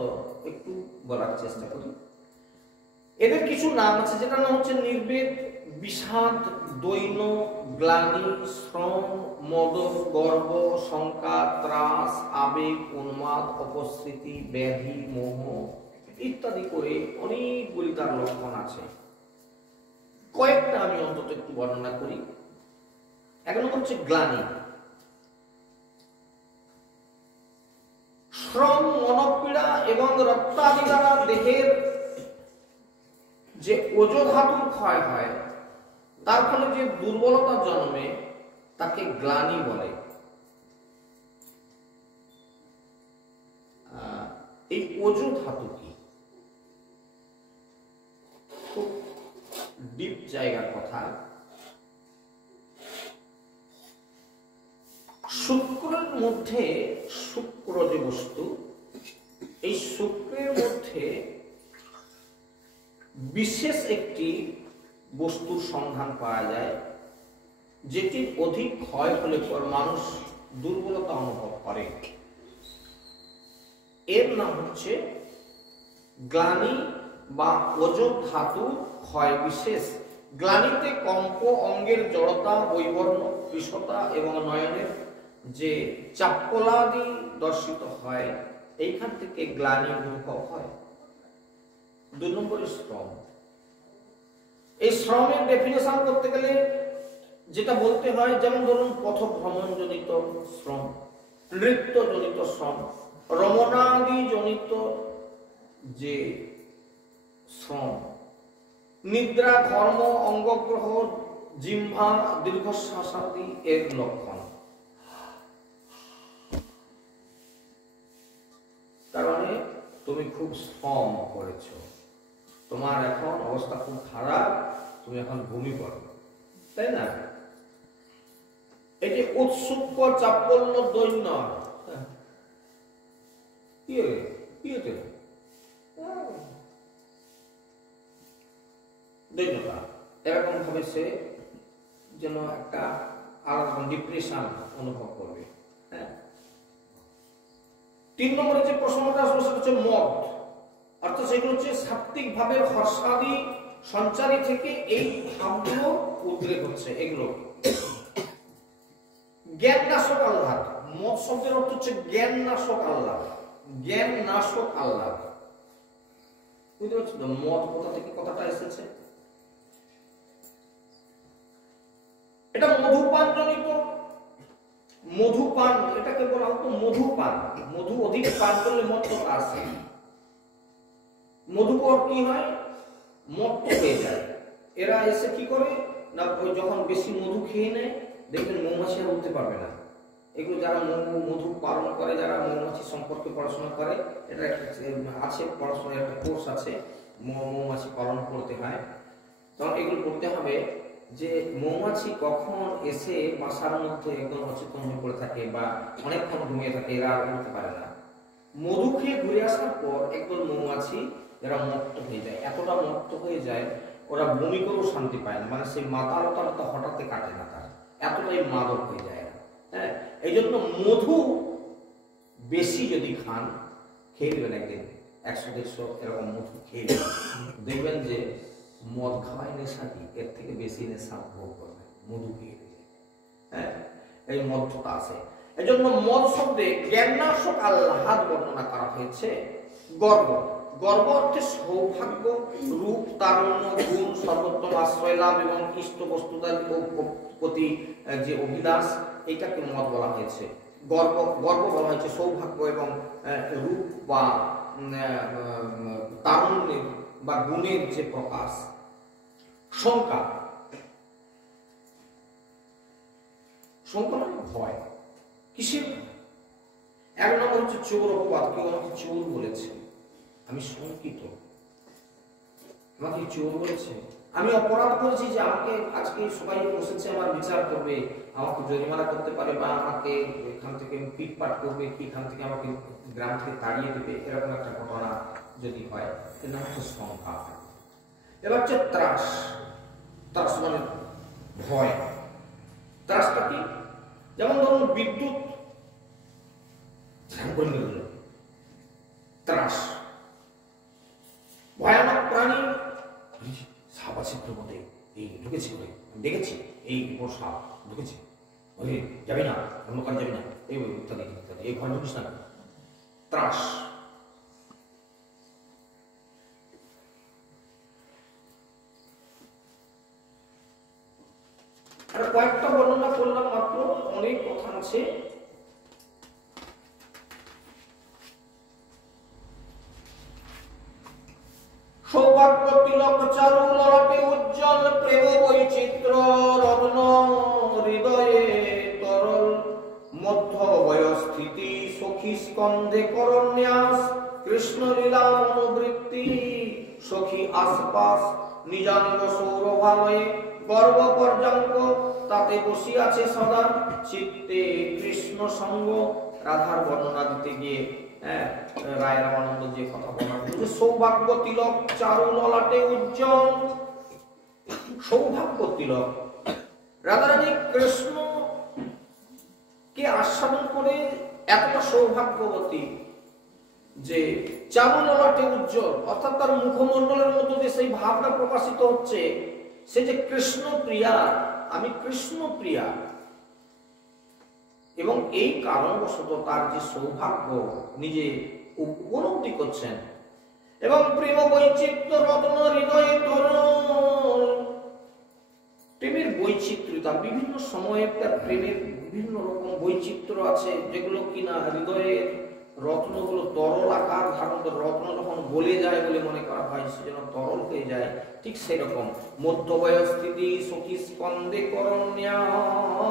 একটু বলার চেষ্টা করি। এদের কিছু নাম আছে, যেটা নাম হচ্ছে নির্বেদ, বিষাদ, দৈন্য, গ্লানি, শ্রম, মদ, গর্ব, শঙ্কা, ত্রাস, আবেগ, উন্মাদ, অপস্মৃতি, ব্যাধি, মোহ ইত্যাদি করে অনেকগুলি তার লক্ষণ আছে। কয়েকটা আমি অন্তত একটু বর্ণনা করি। এক নম্বর হচ্ছে গ্লানি। শ্রম, মনোপীড়া এবং রক্তাদি দ্বারা দেহের যে ওজো ধাতুর ক্ষয় হয়, তার ফলে যে দুর্বলতা জন্মে তাকে গ্লানি বলে। এই ওজো ধাতু কি? খুব ডিপ জায়গার কথা। শুক্রের মধ্যে, শুক্র যে বস্তু, এই শুক্রের মধ্যে বিশেষ একটি বস্তুর সন্ধান পাওয়া যায়, যেটি অধিক ক্ষয় হলে পর মানুষ দুর্বলতা অনুভব করে। এর নাম হচ্ছে গ্লানি বা ওজো ধাতু ক্ষয় বিশেষ। গ্লানিতে কম্প, অঙ্গের জড়তা, বৈবর্ণ, কৃশতা এবং নয়নের যে চাপকলাদি দর্শিত হয়, এইখান থেকে গ্লানি অনুভব হয়। 2 নম্বরে শ্রম। এই শ্রমের ডেফিনেশন করতে গেলে যেটা বলতে হয়, যেমন ধরুন পথভ্রমণ জনিত শ্রম, নৃত্য জনিত শ্রম, রমণাদি জনিত যে শ্রম, নিদ্রা, ধর্ম, অঙ্গগ্রহ, জিহ্বা, দীর্ঘশ্বাসাদি এর লক্ষণ। কারণে তুমি খুব শ্রম করেছ, তোমার এখন অবস্থা খুব খারাপ, তুমি এখন বমি করো, তাই না? এই যে উৎসুক, চাপল্য, দৈন্য, দৈন্যতা, এরকম ভাবে সে যেন একটা আলাদা ডিপ্রেশন অনুভব করবে। হ্যাঁ। 3 নম্বরে যে প্রশ্নটা আসবে সেটা হচ্ছে মদ, অর্থাৎ সেগুলো হচ্ছে সাত্ত্বিক ভাবের হর্ষাদি সঞ্চারী থেকে এই ভাবগুলো উদ্রেক হচ্ছে। এগুলো জ্ঞান নাশক আহ্লাদ। মদ শব্দের অর্থ হচ্ছে জ্ঞান নাশক আহ্লাদ, জ্ঞান নাশক আহ্লাদ। বুঝতে পারছো তো মদ কোথা থেকে কথাটা এসেছে? এটা মধুপান জনিত। মধুপান, এটাকে বলা হতো মধুপান। মধু অধিক পান করলে মত্ততা আসে। মধুকর কি হয়? মত্ত হয়ে যায়। এরা এসে কি করে না, যখন বেশি মধু খেয়ে নেয়, দেখবেন মৌমাছি আর উঠতে পারবে না। এগুলো যারা মধু পালন করে, যারা মৌমাছি সম্পর্কে পড়াশোনা করে, এটা আছে পড়াশোনার একটা কোর্স আছে, মৌমাছি পালন করতে হয়। তখন এগুলো করতে হবে যে মৌমাছি কখন এসে বাসার মধ্যে একদম অচেতন হয়ে পড়ে থাকে বা অনেকক্ষণ ঘুমিয়ে থাকে, এরা আর উঠতে পারে না। মধু খেয়ে ঘুরে আসার পর একদল মৌমাছি এরা মত্ত হয়ে যায়, এতটা মত্ত হয়ে যায় ওরা বমি করেও শান্তি পায় না, মানে সেই মাতালতা হঠাৎ কাটে না তার, এতটাই মাদক হয়ে যায়। হ্যাঁ, এই জন্য মধু বেশি যদি খান, খেয়ে দেবেন একদিন 100-150 এরকম মধু খেয়ে দেখবেন যে মদ খাওয়াই নেশা কি, এর থেকে বেশি নেশা ভোগ করবে মধু খেয়ে দিলে। হ্যাঁ, এই মধ্যটা আছে। এই জন্য মদ শব্দে জ্ঞাননাশক আহ্লাদ বর্ণনা করা হয়েছে। গর্ব, গর্ব অর্থে সৌভাগ্য, রূপ, তারুণ্য, গুণ, সর্বোত্তম আশ্রয় লাভ এবং ইষ্ট বস্তুতার প্রতি যে অভিলাষ, এটাকে মদ বলা হয়েছে। গর্ব, গর্ব বলা হয়েছে সৌভাগ্য এবং রূপ বা তারুণ্যের বা গুণের যে প্রকাশ। শঙ্কা, শঙ্কা মানে ভয়। কিসের? 1 নম্বর হচ্ছে চোর অপবাদ। কেউ আমাকে চোর বলেছে, আমি শঙ্কিত। আমাকে চোর বলেছে, আমি অপরাধ করেছি যে আমাকে আজকে সবাই বসেছে আমার বিচার করবে, আমাকে জরিমানা করতে পারে, বা আমাকে এখান থেকে পিটপাট করবে, কি এখান থেকে আমাকে গ্রাম থেকে তাড়িয়ে দেবে, এরকম একটা ঘটনা যদি হয়, এটা হচ্ছে সংখ্যা। এবার হচ্ছে ত্রাস। ত্রাস মানে ভয়। ত্রাসটা কি? যেমন ধরুন বিদ্যুৎ ত্রাস। ভয়ানক প্রাণী, সাপ আছে মধ্যে, এই ঢুকেছে, দেখেছি এই বড় সাপ ঢুকেছে, যাবি না, অন্য কারণ যাবি না, এই ইত্যাদি ইত্যাদি, এই ঘর ঢুকিস না। ত্রাস। আর কয়েকটা বর্ণনা করলাম মাত্র, অনেক কথা আছে। সৌভাগ্য তিলক চারু ললাটে উজ্জ্বল, প্রেম বৈচিত্র রত্ন হৃদয়ে তরল, মধ্য বয়স্থিতি সখী স্কন্ধে করন্যাস, কৃষ্ণ লীলা মনোবৃত্তি সখী আশপাশ, নিজাঙ্গ সৌরভালয়ে গর্ব পর্যাঙ্ক, তাতে বসিয়াছে সদা চিত্তে কৃষ্ণ সঙ্গ। রাধার বর্ণনা দিতে গিয়ে রায় রামানন্দ যে কথা বলা, সৌভাগ্য তিলক চারু ললাটে উজ্জ্বল। সৌভাগ্য তিলক, রাধারানী কৃষ্ণ কে আস্বাদন করে এতটা সৌভাগ্যবতী যে চারু ললাটে উজ্জ্বল, অর্থাৎ তার মুখমণ্ডলের মতো যে সেই ভাবনা প্রকাশিত হচ্ছে, সে যে কৃষ্ণ প্রিয়া, আমি কৃষ্ণ প্রিয়া। এবং এই কারণবশত তার যে সৌভাগ্য নিজে উপলব্ধি করছেন। এবং প্রেম বৈচিত্র্য রত্ন হৃদয়ে তরল, প্রেমের বৈচিত্র্য, তার বিভিন্ন সময়ে তার প্রেমের বিভিন্ন রকম বৈচিত্র্য আছে, যেগুলো কিনা হৃদয়ের রত্নগুলো তরল আকার ধারণ করে। রত্ন যখন গলে যায় বলে মনে করা হয়, সেজন্য তরল হয়ে যায়, ঠিক সেরকম মধ্যবয়স্থিতি সখী স্কন্ধে করন্যাস,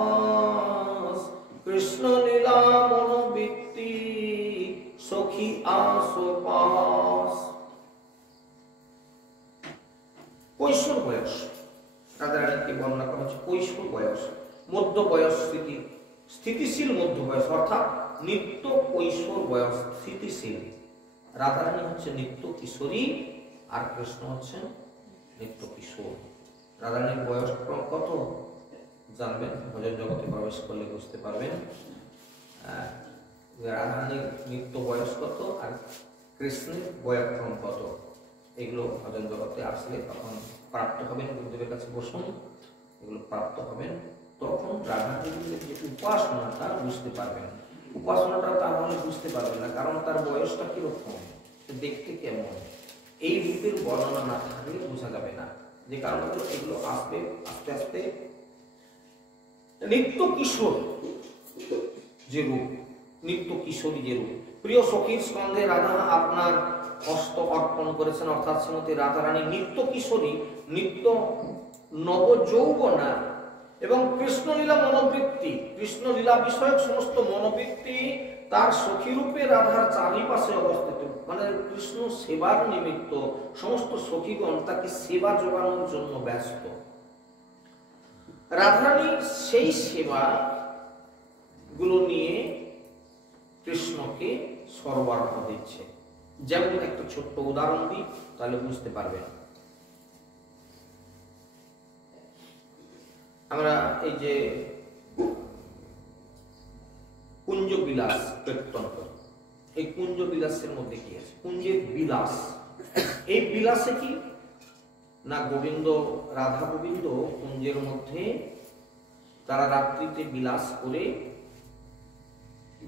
কৃষ্ণ লীলা মনোবৃত্তি সখী আশপাশ। কৈশোর বয়স, রাধারানীকে বর্ণনা করা হচ্ছে কৈশোর বয়স, মধ্য বয়স স্থিতি, স্থিতিশীল মধ্য বয়স, অর্থাৎ নিত্য কৈশোর বয়স, স্থিতিশীল। রাধারানী হচ্ছে নিত্য কিশোরী, আর কৃষ্ণ হচ্ছেন নিত্য কিশোর। রাধারানীর বয়স কত জানবেন, ভজন জগতে প্রবেশ করলে বুঝতে পারবেন। রাধারানীর নিত্য বয়স কত আর কৃষ্ণের বয়ক্রম কত, এগুলো ভজন জগতে আসলে তখন প্রাপ্ত হবেন। গুরুদেবের কাছে বসুন, এগুলো প্রাপ্ত হবেন, তখন রাধারানীর যে উপাসনাটা বুঝতে পারবেন। উপাসনাটা তাহলে বুঝতে পারবেন না, কারণ তার বয়সটা কিরকম, দেখতে কেমন, এই রূপের বর্ণনা না থাকলে বোঝা যাবে না। যে কারণগুলো এগুলো আসবে আস্তে আস্তে। নিত্য কিশোর যে রূপ, নিত্য কিশোরী যে রূপ, প্রিয় সখীর স্কন্ধে রাধা আপনার হস্ত অর্পণ করেছেন, অর্থাৎ শ্রীমতী রাধারানী নিত্য কিশোরী, নিত্য নবযৌবনা। এবং কৃষ্ণলীলা মনোবৃত্তি, কৃষ্ণলীলা বিষয়ক সমস্ত মনোবৃত্তি তার সখী রূপে রাধার চারিপাশে অবস্থিত। মানে কৃষ্ণ সেবার নিমিত্ত সমস্ত সখীগণ তাকে সেবা যোগানোর জন্য ব্যস্ত। রাধারানী সেই সেবা গুলো নিয়ে কৃষ্ণকে সরবরাহ দিচ্ছে। যেমন একটা ছোট্ট উদাহরণ দিই, তাহলে বুঝতে পারবেন। আমরা এই যে কুঞ্জ বিলাস কীর্তন করি, এই কুঞ্জ বিলাসের মধ্যে কি আছে? কুঞ্জের বিলাস, এই বিলাসে কি না গোবিন্দ, রাধা গোবিন্দ কুঞ্জের মধ্যে তারা রাত্রিতে বিলাস করে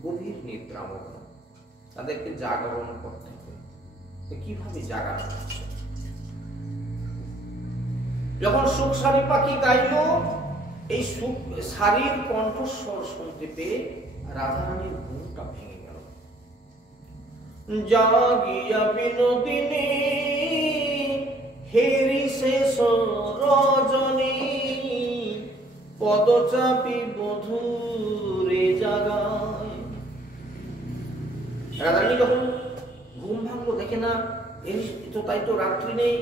গভীর নিদ্রামগ্ন, তাদেরকে জাগরণ করতে হবে। কিভাবে জাগানো হচ্ছে? যখন সুখ সারি পাখি গাইল, এই সুখ সারির কণ্ঠস্বর শুনতে পেয়ে রাধারানীর ঘুমটা ভেঙে গেল। জাগিয়া বিনোদিনী হেরি শেষ রজনী, পদচাপি বধূরে জাগায়। রাধারানী যখন ঘুম ভাঙলো, দেখে না এই তো, তাই তো রাত্রি নেই,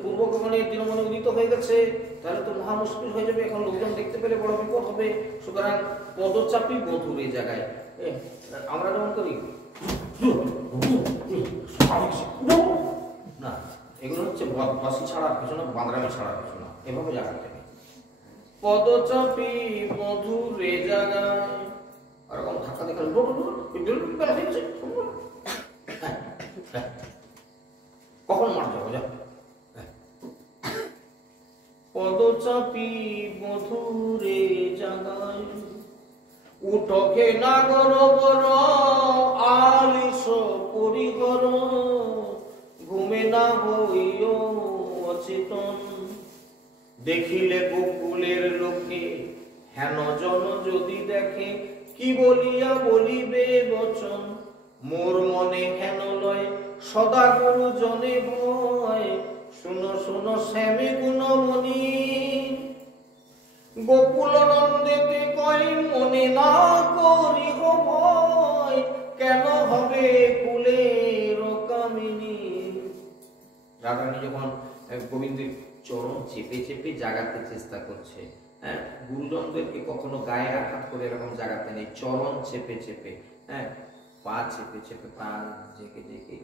পূর্ব গগনে তৃণমূল উদিত হয়ে গেছে, তাহলে তো মহা মুশকিল হয়ে যাবে, এখন লোকজন দেখতে পেলে বড় বিপদ হবে। সুতরাং পদচাপী বধূর এই জায়গায় আমরা যেমন করি না, এগুলো হচ্ছে বদমাশি ছাড়ার কিছু না, বাঁদরামি ছাড়ার কিছু না, এভাবে জায়গা থেকে পদচাপী বধূর এই জায়গায় এরকম ধাক্কা দেখা কখন মার যাবো যা। পদচাপী বধূরে জাগায় উঠকে নাগর বর আলিস পরিগর ঘুমে না হইও অচেতন দেখিলে গোকুলের লোকে হেন জন যদি দেখে কি বলিয়া বলিবে বচন মোর মনে হেন লয় সদা গুরু জনে ভয় শুনো শুনো শ্যামে গুণমণি গোকুল নন্দেতে কয় মনে না করি ভয় কেন হবে কুলের কামিনী। রাধারানী যখন গোবিন্দের চরণ চেপে চেপে জাগাতে চেষ্টা করছে, হ্যাঁ, গুরুজনদেরকে কখনো গায়ে আঘাত করে এরকম জাগাতে নেই, চরণ চেপে চেপে, হ্যাঁ, পা চেপে চেপে, পা জেকে জেকে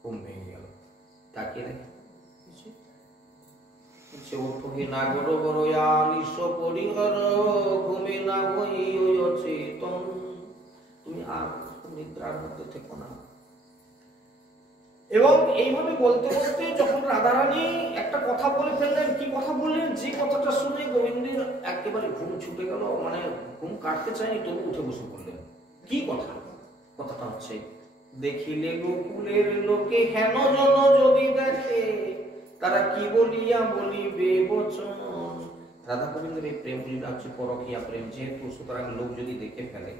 ঘুম ভেঙে গেল, তাকিয়ে দেখে ওঠে নাগর বড় আলিস পরিহর ঘুমে না হইও অচেতন, তুমি আর নিদ্রার মধ্যে থেকো না। এবং এইভাবে বলতে বলতে যখন রাধারানী একটা কথা বলে ফেললেন, কি কথা বললেন, যে কথাটা শুনে গোবিন্দের একেবারে ঘুম ছুটে গেল, মানে ঘুম কাটতে চায়নি তবু উঠে বসে পড়লেন। কি কথা? কথাটা হচ্ছে দেখিলে গোকুলের লোকে হেন জন যদি দেখে তারা কি বলিয়া বলিবে বচন। রাধা গোবিন্দের এই প্রেম লীলা হচ্ছে পরকীয়া প্রেম, যেহেতু সুতরাং লোক যদি দেখে ফেলে,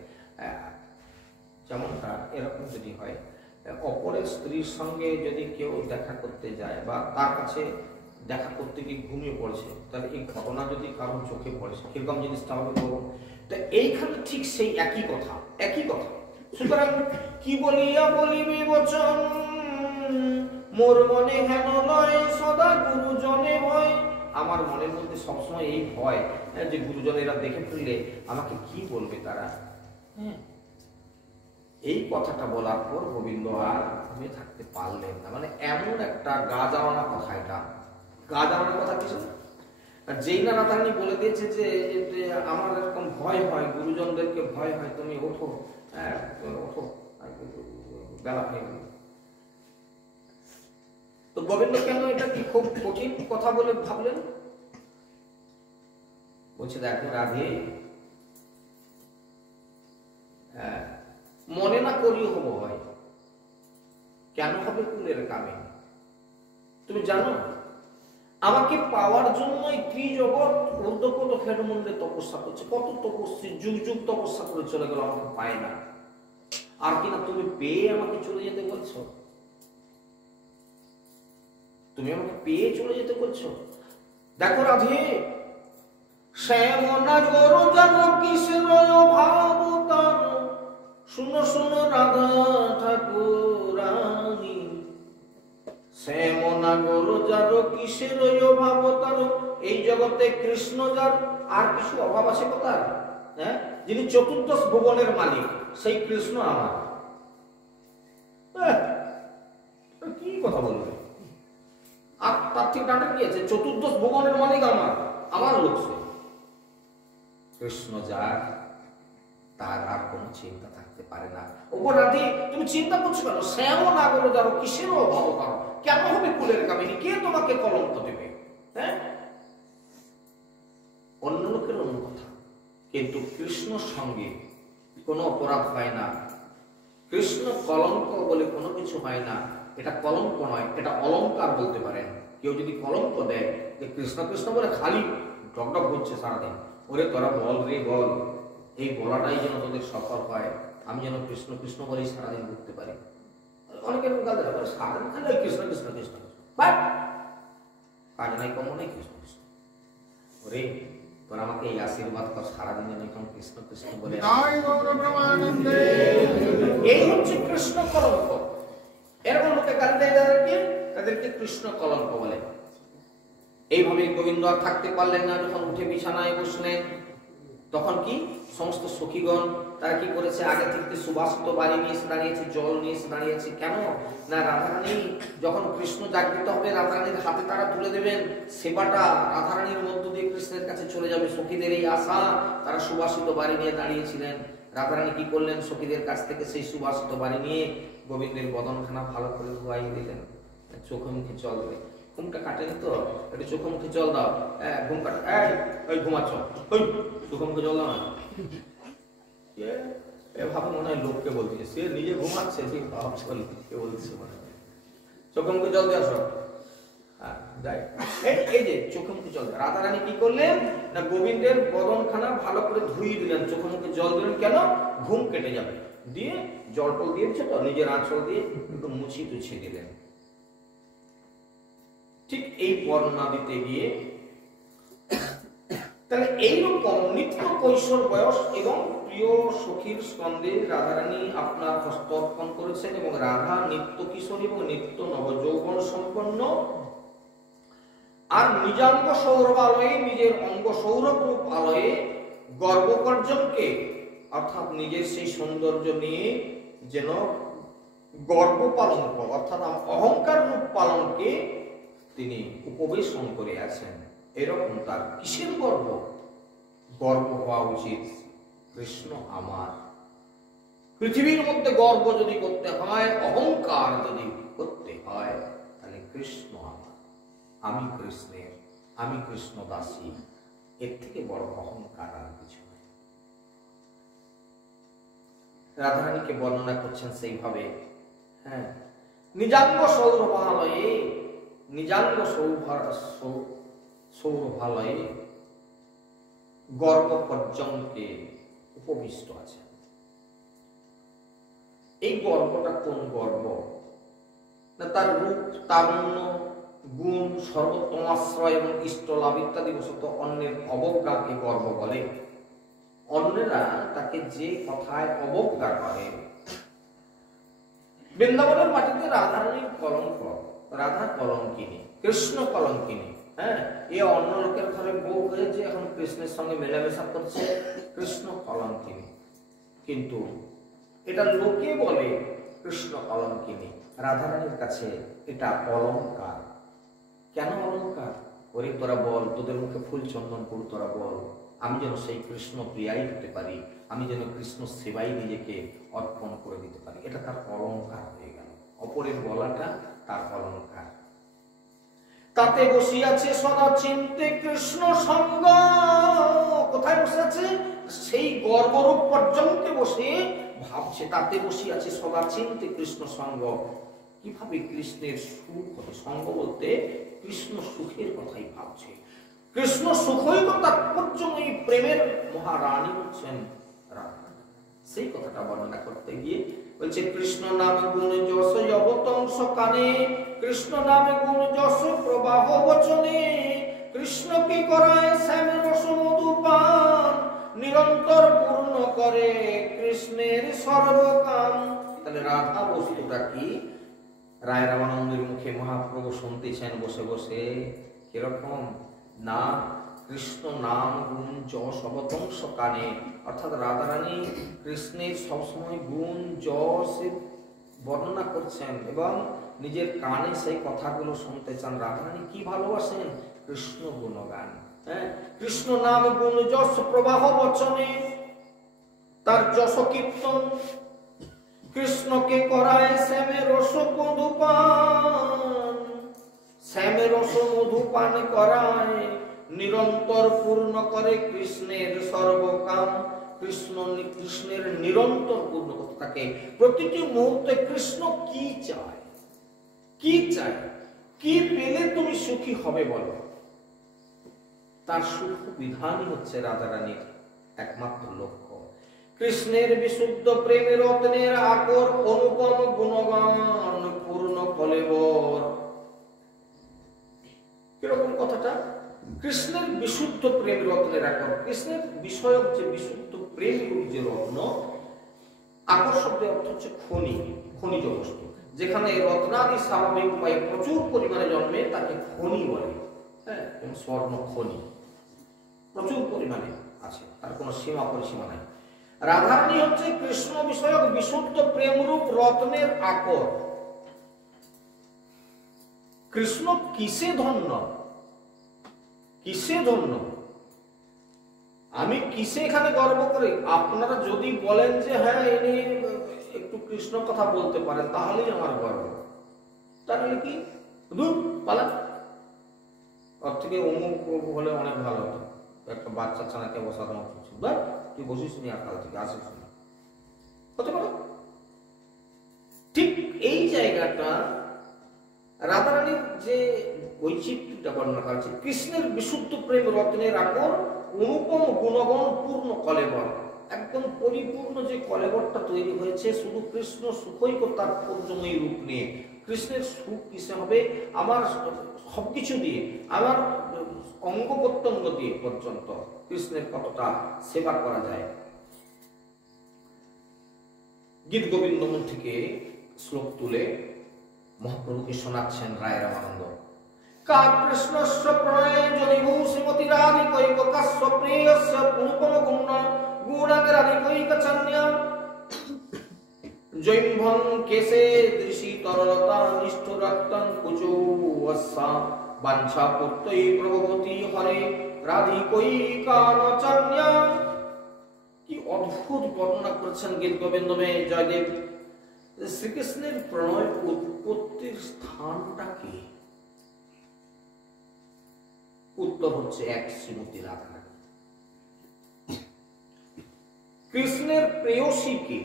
যেমনটা এরকম যদি হয়, অপরের স্ত্রীর সঙ্গে যদি কেউ দেখা করতে যায় বা তার কাছে দেখা করতে গিয়ে ঘুমিয়ে পড়ছে, তাহলে এই ঘটনা যদি কারোর চোখে পড়ছে কিরকম জিনিসটা হবে বলবো। তো এইখানে ঠিক সেই একই কথা, একই কথা। সুতরাং কি বলিয়া বলিবে বচন মোর মনে হেন লয় সদা গুরুজনে ভয়। আমার মনের মধ্যে সবসময় এই ভয় যে গুরুজনেরা দেখে ফেললে আমাকে কি বলবে তারা। হ্যাঁ, এই কথাটা বলার পর গোবিন্দ আর ঘুমিয়ে থাকতে পারলেন না। মানে এমন একটা গা জ্বালানো কথা, এটা গা জ্বালানোর কথা কিছু না। যেই না রাধারানী বলে দিয়েছে যে আমার এরকম ভয় হয়, গুরুজনদেরকে ভয় হয়, তুমি ওঠো, ওঠো, বেলা হয়ে গেল। তো গোবিন্দ কেন এটা কি খুব কঠিন কথা বলে ভাবলেন? বলছে দেখো রাধে, মনে না করিও হবো হয়, কেন হবে কুলের কামিনী? তুমি জানো আমাকে পাওয়ার জন্য এই ত্রিজগৎ ঊর্ধ্বপদ খেটমুন্ডে তপস্যা করছে, কত তপস্বী যুগ যুগ তপস্যা করে চলে গেল, আমাকে পায় না। আর কিনা তুমি পেয়ে আমাকে চলে যেতে বলছো, তুমি আমাকে পেয়ে চলে যেতে বলছো। দেখো রাধে, শ্যাম নাগর জানো কিসের অভাব তার, শুনো শুনো রাধা ঠাকুরানী, শ্যাম নাগর যারো কিসের অভাব তার, এই জগতে কৃষ্ণ যার আর কিছু অভাব আছে কোথায়? হ্যাঁ, যিনি চতুর্দশ ভুবনের মালিক সেই কৃষ্ণ আমার। কি কথা বলবে? আর তার ঠিক ডাটা কি আছে? চতুর্দশ ভুবনের মালিক আমার, আমার লোক সে। কৃষ্ণ যার, তার আর কোনো চিন্তা থাকতে পারে না। ওপর রাধে তুমি চিন্তা করছো কেন? শ্যাম নাগর যারো কিসের অভাব কারো, কেন হবে কুলের কামিনী? কে তোমাকে কলঙ্ক দেবে? হ্যাঁ, অন্য লোকের অন্য কথা, কিন্তু কৃষ্ণর সঙ্গে কোনো অপরাধ হয় না। কৃষ্ণ কলঙ্ক বলে কোনো কিছু হয় না। এটা কলঙ্ক নয়, এটা অলঙ্কার বলতে পারেন। কেউ যদি কলঙ্ক দেয় যে কৃষ্ণ কৃষ্ণ বলে খালি ডকডক হচ্ছে সারাদিন, ওরে তোরা বল রে বল, এই বলাটাই যেন তোদের সফল হয়, আমি যেন কৃষ্ণ কৃষ্ণ বলেই সারাদিন ঘুরতে পারি। অনেকের গাল সারাদিন খালি কৃষ্ণ কৃষ্ণ কৃষ্ণ কাজ নাই, কম নেই, কৃষ্ণ কৃষ্ণ। ওরে তোরা আমাকে এই আশীর্বাদ কর, সারাদিন যেন এখন কৃষ্ণ কৃষ্ণ বলে। এই হচ্ছে কৃষ্ণ কলঙ্ক। এরকম লোকে গালি দেয় যাদেরকে, তাদেরকে কৃষ্ণ কলঙ্ক বলে। এইভাবে গোবিন্দ আর থাকতে পারলেন না, যখন উঠে বিছানায় বসলেন তখন কি সমস্ত সখীগণ তারা কি করেছে, আগে থেকে সুবাসিত বাড়ি নিয়ে এসে দাঁড়িয়েছে, জল নিয়ে এসে দাঁড়িয়েছে। কেন না, রাধারানী যখন কৃষ্ণ জাগৃত হবে রাধারানীর হাতে তারা তুলে দেবেন, সেবাটা রাধারানীর মধ্য দিয়ে কৃষ্ণের কাছে চলে যাবে। সখীদের এই আশা, তারা সুবাসিত বাড়ি নিয়ে দাঁড়িয়েছিলেন। রাধারানী কি করলেন, সখীদের কাছ থেকে সেই সুবাসিত বাড়ি নিয়ে গোবিন্দের বদনখানা ভালো করে ধোয়াই দিলেন, চোখে মুখে জল দেবে। ঘুমটা কাটেনি তো, একটু চোখে মুখে জল দাও, ঘুম কাটে, ওই ঘুমাচ্ছ, ওই চোখে মুখে জল দাও না। এভাবে মনে হয় লোককে বলছে, সে নিজে ঘুমাচ্ছে, সে কে বলছে মনে হয় চোখে মুখে জল দিয়ে আসো। এই যে চোখে মুখে জল, রাধারানী কি করলেন না, গোবিন্দের বদনখানা ভালো করে ধুয়ে দিলেন, চোখে মুখে জল দিলেন। কেন, ঘুম কেটে যাবে। দিয়ে জল টল দিয়েছে তো, নিজের আঁচল দিয়ে একটু মুছি টুছিয়ে দিলেন। ঠিক এই বর্ণনা দিতে গিয়ে তাহলে এইরকম নিত্য কৈশোর বয়স এবং প্রিয় সখীর স্কন্ধে রাধারানী আপনার হস্ত অর্পণ করেছেন, এবং রাধা নিত্য কিশোরী এবং নিত্য নবযৌবন সম্পন্ন। আর নিজাঙ্গ সৌরভালয়ে, নিজের অঙ্গ সৌরভ রূপ আলয়ে গর্বকর্জনকে, অর্থাৎ নিজের সেই সৌন্দর্য নিয়ে যেন গর্ব পালন অর্থাৎ অহংকার রূপ পালনকে তিনি উপবেশন করে আছেন। এরকম তার কিসের গর্ব? গর্ব হওয়া উচিত কৃষ্ণ আমার। পৃথিবীর মধ্যে গর্ব যদি করতে হয়, অহংকার যদি করতে হয়, তাহলে কৃষ্ণ আমার, আমি কৃষ্ণের, আমি কৃষ্ণ দাসী, এর থেকে বড় অহংকার আর কিছু নেই। রাধারানীকে বর্ণনা করছেন সেইভাবে। হ্যাঁ, নিজাঙ্গ সৌরভালয়ে, নিজাঙ্গ সৌরভালয়ে গর্ব পর্যঙ্কে উপবিষ্ট আছে। এই গর্বটা কোন গর্ব না, তার রূপ, তারুণ্য, গুণ, সর্বোত্তমাশ্রয় এবং ইষ্টলাভ ইত্যাদি বশত অন্যের অবজ্ঞাকে গর্ব বলে। অন্যেরা তাকে যে কথায় অবজ্ঞা করে। বৃন্দাবনের মাটিতে রাধারানীর কলঙ্ক, রাধা কলঙ্কিনী, কৃষ্ণ কলঙ্কিনী। হ্যাঁ, এ অন্য লোকের ঘরে বউ হয়েছে, এখন কৃষ্ণের সঙ্গে মেলামেশা করছে, কৃষ্ণ কলঙ্কিনী। কিন্তু এটা লোকে বলে কৃষ্ণ কলঙ্কিনী, রাধারানীর কাছে এটা অলঙ্কার। কেন অলঙ্কার? ওরে তোরা বল, তোদের মুখে ফুল চন্দন পুর, তোরা বল, আমি যেন সেই কৃষ্ণ প্রিয়াই হতে পারি, আমি যেন কৃষ্ণ সেবাই নিজেকে অর্পণ করে দিতে পারি। এটা তার অলঙ্কার হয়ে গেল। অপরের বলাটা তার অলঙ্কার। তাতে বসিয়াছে সদা চিন্তে কৃষ্ণ সঙ্গ। কোথায় বসে আছে? সেই গর্বরূপ পর্যন্তে বসে ভাবছে, তাতে বসিয়াছে সদা চিন্তে কৃষ্ণ সঙ্গ। কিভাবে কৃষ্ণের সুখ হবে? সঙ্গ বলতে কৃষ্ণ সুখের কথাই ভাবছে। কৃষ্ণ সুখই তো তাৎপর্যময়ী প্রেমের মহারানী হচ্ছেন রাধা। সেই কথাটা বর্ণনা করতে গিয়ে বলছে, কৃষ্ণ নামে গুণ যশ অবতংস কানে, কৃষ্ণ নামে গুণ যশ প্রবাহ বচনে, কৃষ্ণকে করায় শ্যামের রস মধুপান, নিরন্তর পূর্ণ করে কৃষ্ণের সর্বকাম। তাহলে রাধা বস্তুটা কি? রায় রামানন্দের মুখে মহাপ্রভু শুনতেছেন বসে বসে। কিরকম না, কৃষ্ণ নাম গুণ যশ অবতংস কানে, অর্থাৎ রাধারানী কৃষ্ণের সবসময় গুণ যশ বর্ণনা করছেন এবং নিজের কানে সেই কথাগুলো শুনতে চান। রাধারানী কি ভালোবাসেন? কৃষ্ণ গুণগান। হ্যাঁ, কৃষ্ণ নাম গুণ যশ প্রবাহ বচনে, তার যশ কীর্তন। কৃষ্ণকে করায় শ্যামে রস মধুপান, শ্যামে রস মধুপান করায়, নিরন্তর পূর্ণ করে কৃষ্ণের সর্বকাম। কৃষ্ণের নিরন্তর পূর্ণ করতে থাকে। প্রতিটি মুহূর্তে কৃষ্ণ কি চায়, কি চায়, কি পেলে তুমি সুখী হবে বলো? তার সুখ বিধানই হচ্ছে রাধারানীর একমাত্র লক্ষ্য। কৃষ্ণের বিশুদ্ধ প্রেমের রত্নের আকর, অনুপম গুণগান পূর্ণ কলেবর। কিরকম কথাটা? কৃষ্ণের বিশুদ্ধ প্রেম রত্নের আকর, কৃষ্ণের বিষয়ক যে বিশুদ্ধ প্রেম রূপ যে রত্ন, আকর শব্দের অর্থ হচ্ছে খনি, খনিজ বস্তু। যেখানে রত্নাদি স্বাভাবিক উপায়ে প্রচুর পরিমাণে জন্মে তাকে খনি বলে। হ্যাঁ, স্বর্ণ খনি প্রচুর পরিমাণে আছে, তার কোনো সীমা পরিসীমা নাই। রাধারানী হচ্ছে কৃষ্ণ বিষয়ক বিশুদ্ধ প্রেমরূপ রত্নের আকর। কৃষ্ণ কিসে ধন্য, কিসে ধন্য, আমি কিসে এখানে গর্ব করি? আপনারা যদি বলেন যে হ্যাঁ ইনি একটু কৃষ্ণ কথা বলতে পারেন তাহলেই আমার গর্ব, তাহলে কি দূর পালা, ওর থেকে অমুক হলে অনেক ভালো হতো। একটা বাচ্চা ছানাকে বসাতে বা তুই বসিস নি আর কাল থেকে আসিস না, হতে পারে। ঠিক এই জায়গাটা রাধারানীর যে বৈচিত্র্যটা বর্ণনা করা হচ্ছে, কৃষ্ণের বিশুদ্ধ প্রেম রত্নের আকর, অনুপম গুণগণ পূর্ণ কলেবর। একদম পরিপূর্ণ যে কলেবরটা তৈরি হয়েছে শুধু কৃষ্ণ সুখৈক তাৎপর্যময়ী রূপ নিয়ে। কৃষ্ণের সুখ কিসে হবে? আমার সবকিছু দিয়ে, আমার অঙ্গ প্রত্যঙ্গ দিয়ে পর্যন্ত কৃষ্ণের কতটা সেবা করা যায়। গীত গোবিন্দমন থেকে শ্লোক তুলে মহাপ্রভুকে শোনাচ্ছেন রায় রামানন্দ। কা কৃষ্ণস্য প্রণয়ে জনিভূ শ্রীমতি রাধিকৈকস্য প্রিয়স্য অনুপম গুণ গুণাঙ্গরাধিকৈকচন্য জৈম্ভং কেশে দৃশি তরলতা নিষ্ঠুরক্তং কুচৌ বৎসা বাঞ্ছা পুত্রৈ প্রভবতি হরে রাধিকৈকানচন্য। কি অদ্ভুত বর্ণনা করেছেন গীত গোবিন্দমে জয়দেব। শ্রীকৃষ্ণের প্রণয় উৎপত্তির স্থানটা কি? উত্তর হচ্ছে এক, শ্রীমতী রাধারানী। কৃষ্ণের প্রেয়সী কে?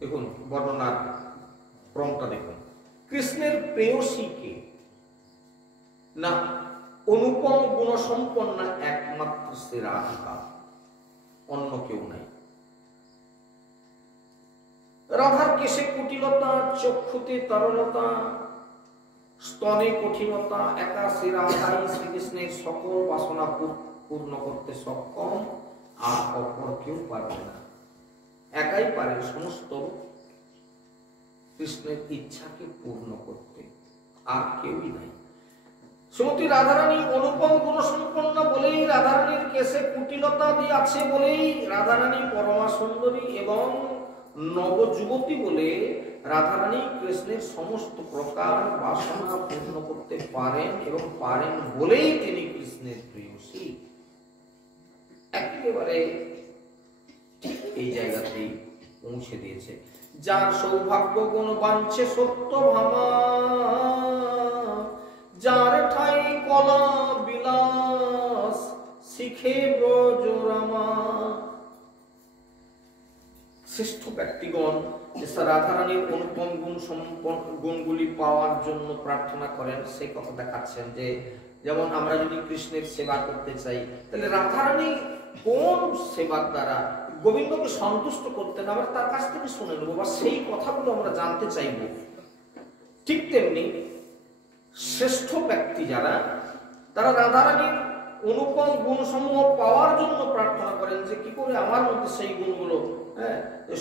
দেখুন বর্ণনার ক্রমটা দেখুন। কৃষ্ণের প্রেয়সী কে? না, অনুপম গুণসম্পন্ন একমাত্র শ্রী রাধিকা, অন্য কেউ নাই। রাধার কেশে কুটিলতা, চক্ষুতে তরলতা, স্তনে কঠিনতা, একা শ্রী রাধাই শ্রীকৃষ্ণের সকল বাসনা পূর্ণ করতে সক্ষম, আর অপর কেউ পারবে না। একাই পারে সমস্ত কৃষ্ণের ইচ্ছাকে পূর্ণ করতে, আর কেউই নাই। শ্রীমতী রাধারানী অনুপম গুণসম্পন্ন বলেই, রাধারানীর কেশে কুটিলতা দিয়ে আছে বলেই রাধারানী পরমা সুন্দরী এবং নবযুবতী বলে রাধারানী কৃষ্ণের সমস্ত প্রকার বাসনা পূর্ণ করতে পারেন, এবং পারেন বলেই তিনি কৃষ্ণের প্রেয়সী। একেবারে ঠিক এই জায়গাতেই পৌঁছে দিয়েছে। যার সৌভাগ্য গুণ বাঞ্ছে সত্য ভামা, যার ঠাই কলা বিলাস শিখে ব্রজরামা। শ্রেষ্ঠ ব্যক্তিগণ রাধারানীর অনুপম গুণগুলি পাওয়ার জন্য প্রার্থনা করেন, সে কথা দেখাচ্ছেন যে যেমন আমরা যদি কৃষ্ণের সেবা করতে চাই, তাহলে রাধারানী কোন সেবার দ্বারা গোবিন্দকে সন্তুষ্ট করতেন আমরা তার কাছ থেকে শুনে নেবো, বা সেই কথাগুলো আমরা জানতে চাইব। ঠিক তেমনি শ্রেষ্ঠ ব্যক্তি যারা, তারা রাধারানীর অনুপম গুণসমূহ পাওয়ার জন্য প্রার্থনা করেন যে কি করে আমার মধ্যে সেই গুণগুলো,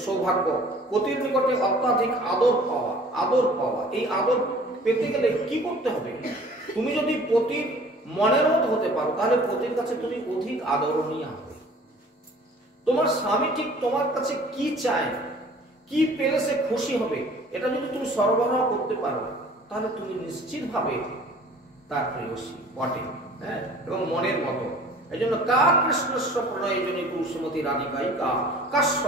সৌভাগ্য, পতির নিকটে অত্যাধিক আদর পাওয়া, আদর পাওয়া। এই আদর পেতে গেলে কি করতে হবে? তুমি যদি পতির মনের মতো হতে পারো, তাহলে পতির কাছে তুমি অধিক আদরণীয় হবে। তোমার স্বামী ঠিক তোমার কাছে কি চায়, কি পেলে সে খুশি হবে, এটা যদি তুমি সরবরাহ করতে পারো, তাহলে তুমি নিশ্চিতভাবে তার প্রেয়সী বটে, হ্যাঁ, এবং মনের মতো। এই জন্য কা কৃষ্ণস্ব প্রণয় জনিতু শ্রীমতী রাধিকাইকা কাশ্য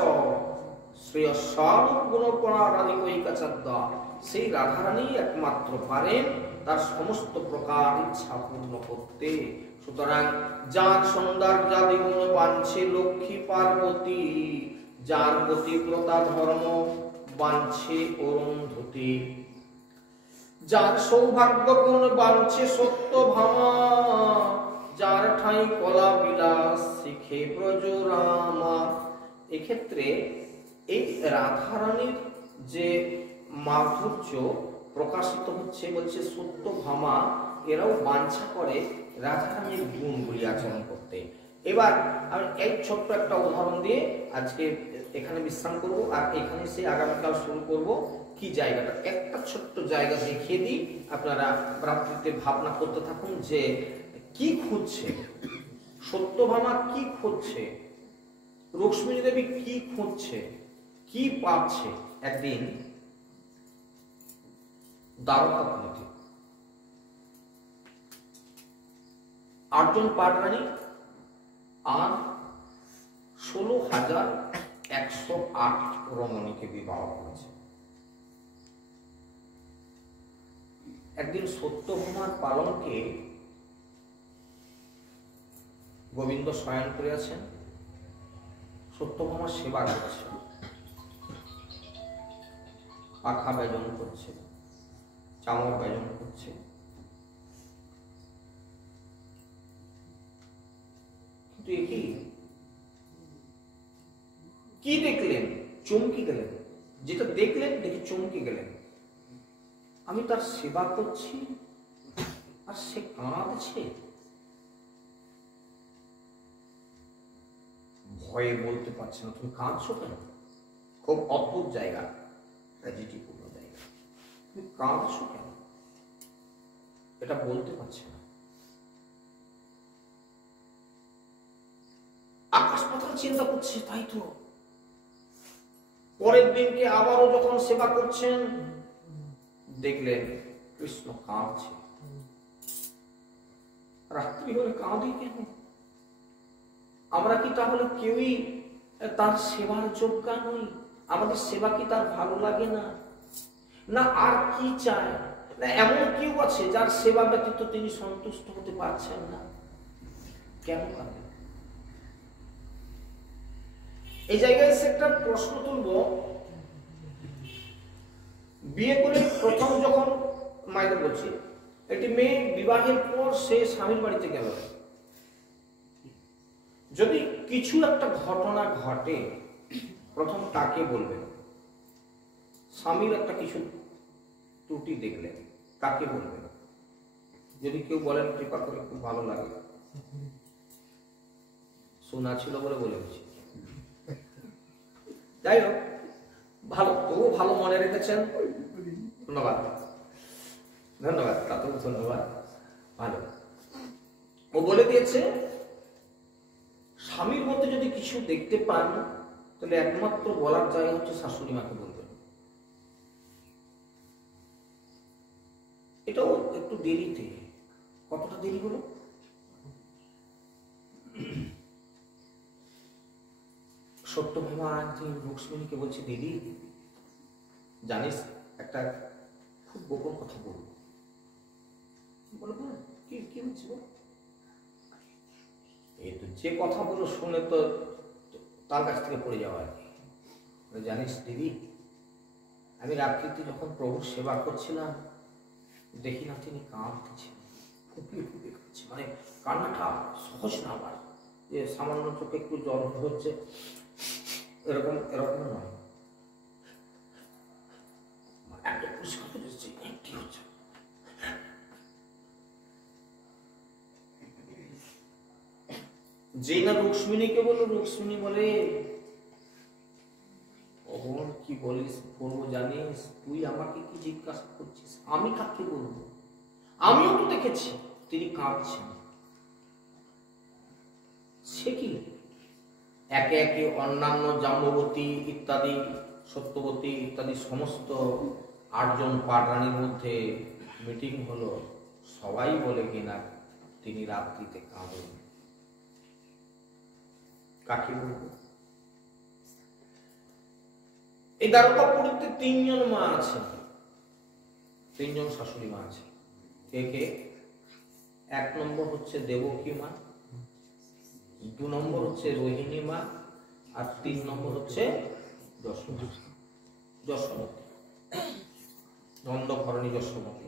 শ্রেয়স্বরূপ গুণপণা রাধিকাইকা চাদ্দা। সেই রাধারানী একমাত্র পারেন তার সমস্ত প্রকার ইচ্ছা পূর্ণ করতে। সুতরাং যার সৌন্দর্যাদি গুণ বাঞ্ছে লক্ষ্মী পার্বতী, যার গতিব্রতা ধর্ম বাঞ্ছে অরুন্ধতী, যার সৌভাগ্য গুণ বাঞ্ছে সত্য ভামা, যার ঠাই কলা বিলাস শিখে ব্রজরামা। এক্ষেত্রে এই রাধারানীর যে মাধুর্য প্রকাশিত হচ্ছে, বলছে সত্য ভামা, এরাও বাঞ্ছা করে রাধারানীর গুণগুলি আচরণ করতে। এবার আমি এই ছোট্ট একটা উদাহরণ দিয়ে আজকে এখানে বিশ্রাম করব, আর এখানে সে আগামীকাল শুরু করব। কি জায়গাটা, একটা ছোট্ট জায়গা দেখিয়ে দিই, আপনারা রাত্রিতে ভাবনা করতে থাকুন যে কি খুঁজছে সত্যভামা, কি খুঁজছে রুক্মিণী দেবী, কি খুঁজছে, কি পাচ্ছে। একদিন দ্বারকাপুরীতে 8 জন পাটরানী আর 16,108 রমণীকে বিবাহ করেছে। একদিন সত্যভামার পালঙ্কে গোবিন্দ শয়ন করে আছেন, সত্যভামা সেবা করছে, পাখা ব্যজন করছে, চামর ব্যজন করছে। কিন্তু কি দেখলেন? চমকে গেলেন। যেটা দেখলেন দেখে চমকে গেলেন, আমি তার সেবা করছি আর সে কাঁদছে। ভয়ে বলতে পারছে না, তুমি কাঁদছো কেন? খুব অদ্ভুত জায়গা, ট্র্যাজেডিপূর্ণ জায়গা। তুমি কাঁদছো কেন? এটা বলতে পারছে না। আকাশ পাতাল চিন্তা করছে, তাই তো। পরের দিনকে আবারও যখন সেবা করছেন, দেখলেন কৃষ্ণ কাঁদছে। রাত্রি হলে কাঁদি কেন? আমরা কি তাহলে কেউই তার সেবার যোগ্য নই? আমাদের সেবা কি তার ভালো লাগে না? না আর কি চায়? না এমন কেউ আছে যার সেবা ব্যতীত তিনি সন্তুষ্ট হতে পারছেন না? কেন কাঁদেন? এই জায়গায় এসে একটা প্রশ্ন তুলব। বিয়ে করে প্রথম যখন মায়েদের বলছি, একটি মেয়ে বিবাহের পর সে স্বামীর বাড়িতে গেল, যদি কিছু একটা ঘটনা ঘটে, প্রথম তাকে বলবেন। স্বামীর একটা কিছু ত্রুটি দেখলেন, কাকে বলবেন? যদি কেউ বলেন কৃপা করে খুব ভালো লাগে, শোনা ছিল বলে বলেছি। যাই হোক, ভালো, তবু ভালো মনে রেখেছেন, ধন্যবাদ ধন্যবাদ, তাতেও ধন্যবাদ। ভালো, ও বলে দিয়েছে স্বামীর মধ্যে যদি কিছু দেখতে পান, তাহলে একমাত্র বলার জায়গা হচ্ছে শাশুড়ি মাকে বলবেন। এটাও একটু দেরিতে। কতটা দেরি হলো? সত্যভামা একদিন রুক্মিণীকে বলছে, দিদি জানিস একটা খুব গোপন কথা বলবো। বলবো কি? কি হচ্ছে? এই তো যে কথা বলো শুনে তো তার কাছ থেকে পড়ে যাওয়া আর কি। জানিস দিদি, আমি রাত্রিতে যখন প্রভুর সেবা করছিলাম, দেখি না তিনি কাঁদছেন, ফুপিয়ে ফুপিয়ে কাঁদছে। মানে কান্নাটা সহজ না, আবার যে সামান্য চোখে একটু জল হচ্ছে এরকম এরকম নয়, এত পরিষ্কার হচ্ছে। কি হচ্ছে? যে না রুক্মিণীকে বললো, রুক্মিণী বলে, ওর কি বলিস করবো জানিস? তুই আমাকে কি জিজ্ঞাসা করছিস? আমি কাকে বলবো? আমিও তো দেখেছি তিনি কাঁদছেন। সে কি? একে একে অন্যান্য জাম্ববতী ইত্যাদি, সত্যবতী ইত্যাদি সমস্ত 8 জন পাটরানীর মধ্যে মিটিং হলো। সবাই বলে কিনা তিনি রাত্রিতে কাঁদেন। কাকে বলবো? এই দ্বারকাপুরীতে 3 জন মা আছে, 3 জন শাশুড়ি মা আছে। কে কে? 1 নম্বর হচ্ছে দেবকী মা, 2 নম্বর হচ্ছে রোহিণী মা, আর 3 নম্বর হচ্ছে যশোমতী, নন্দকরণী যশোমতী।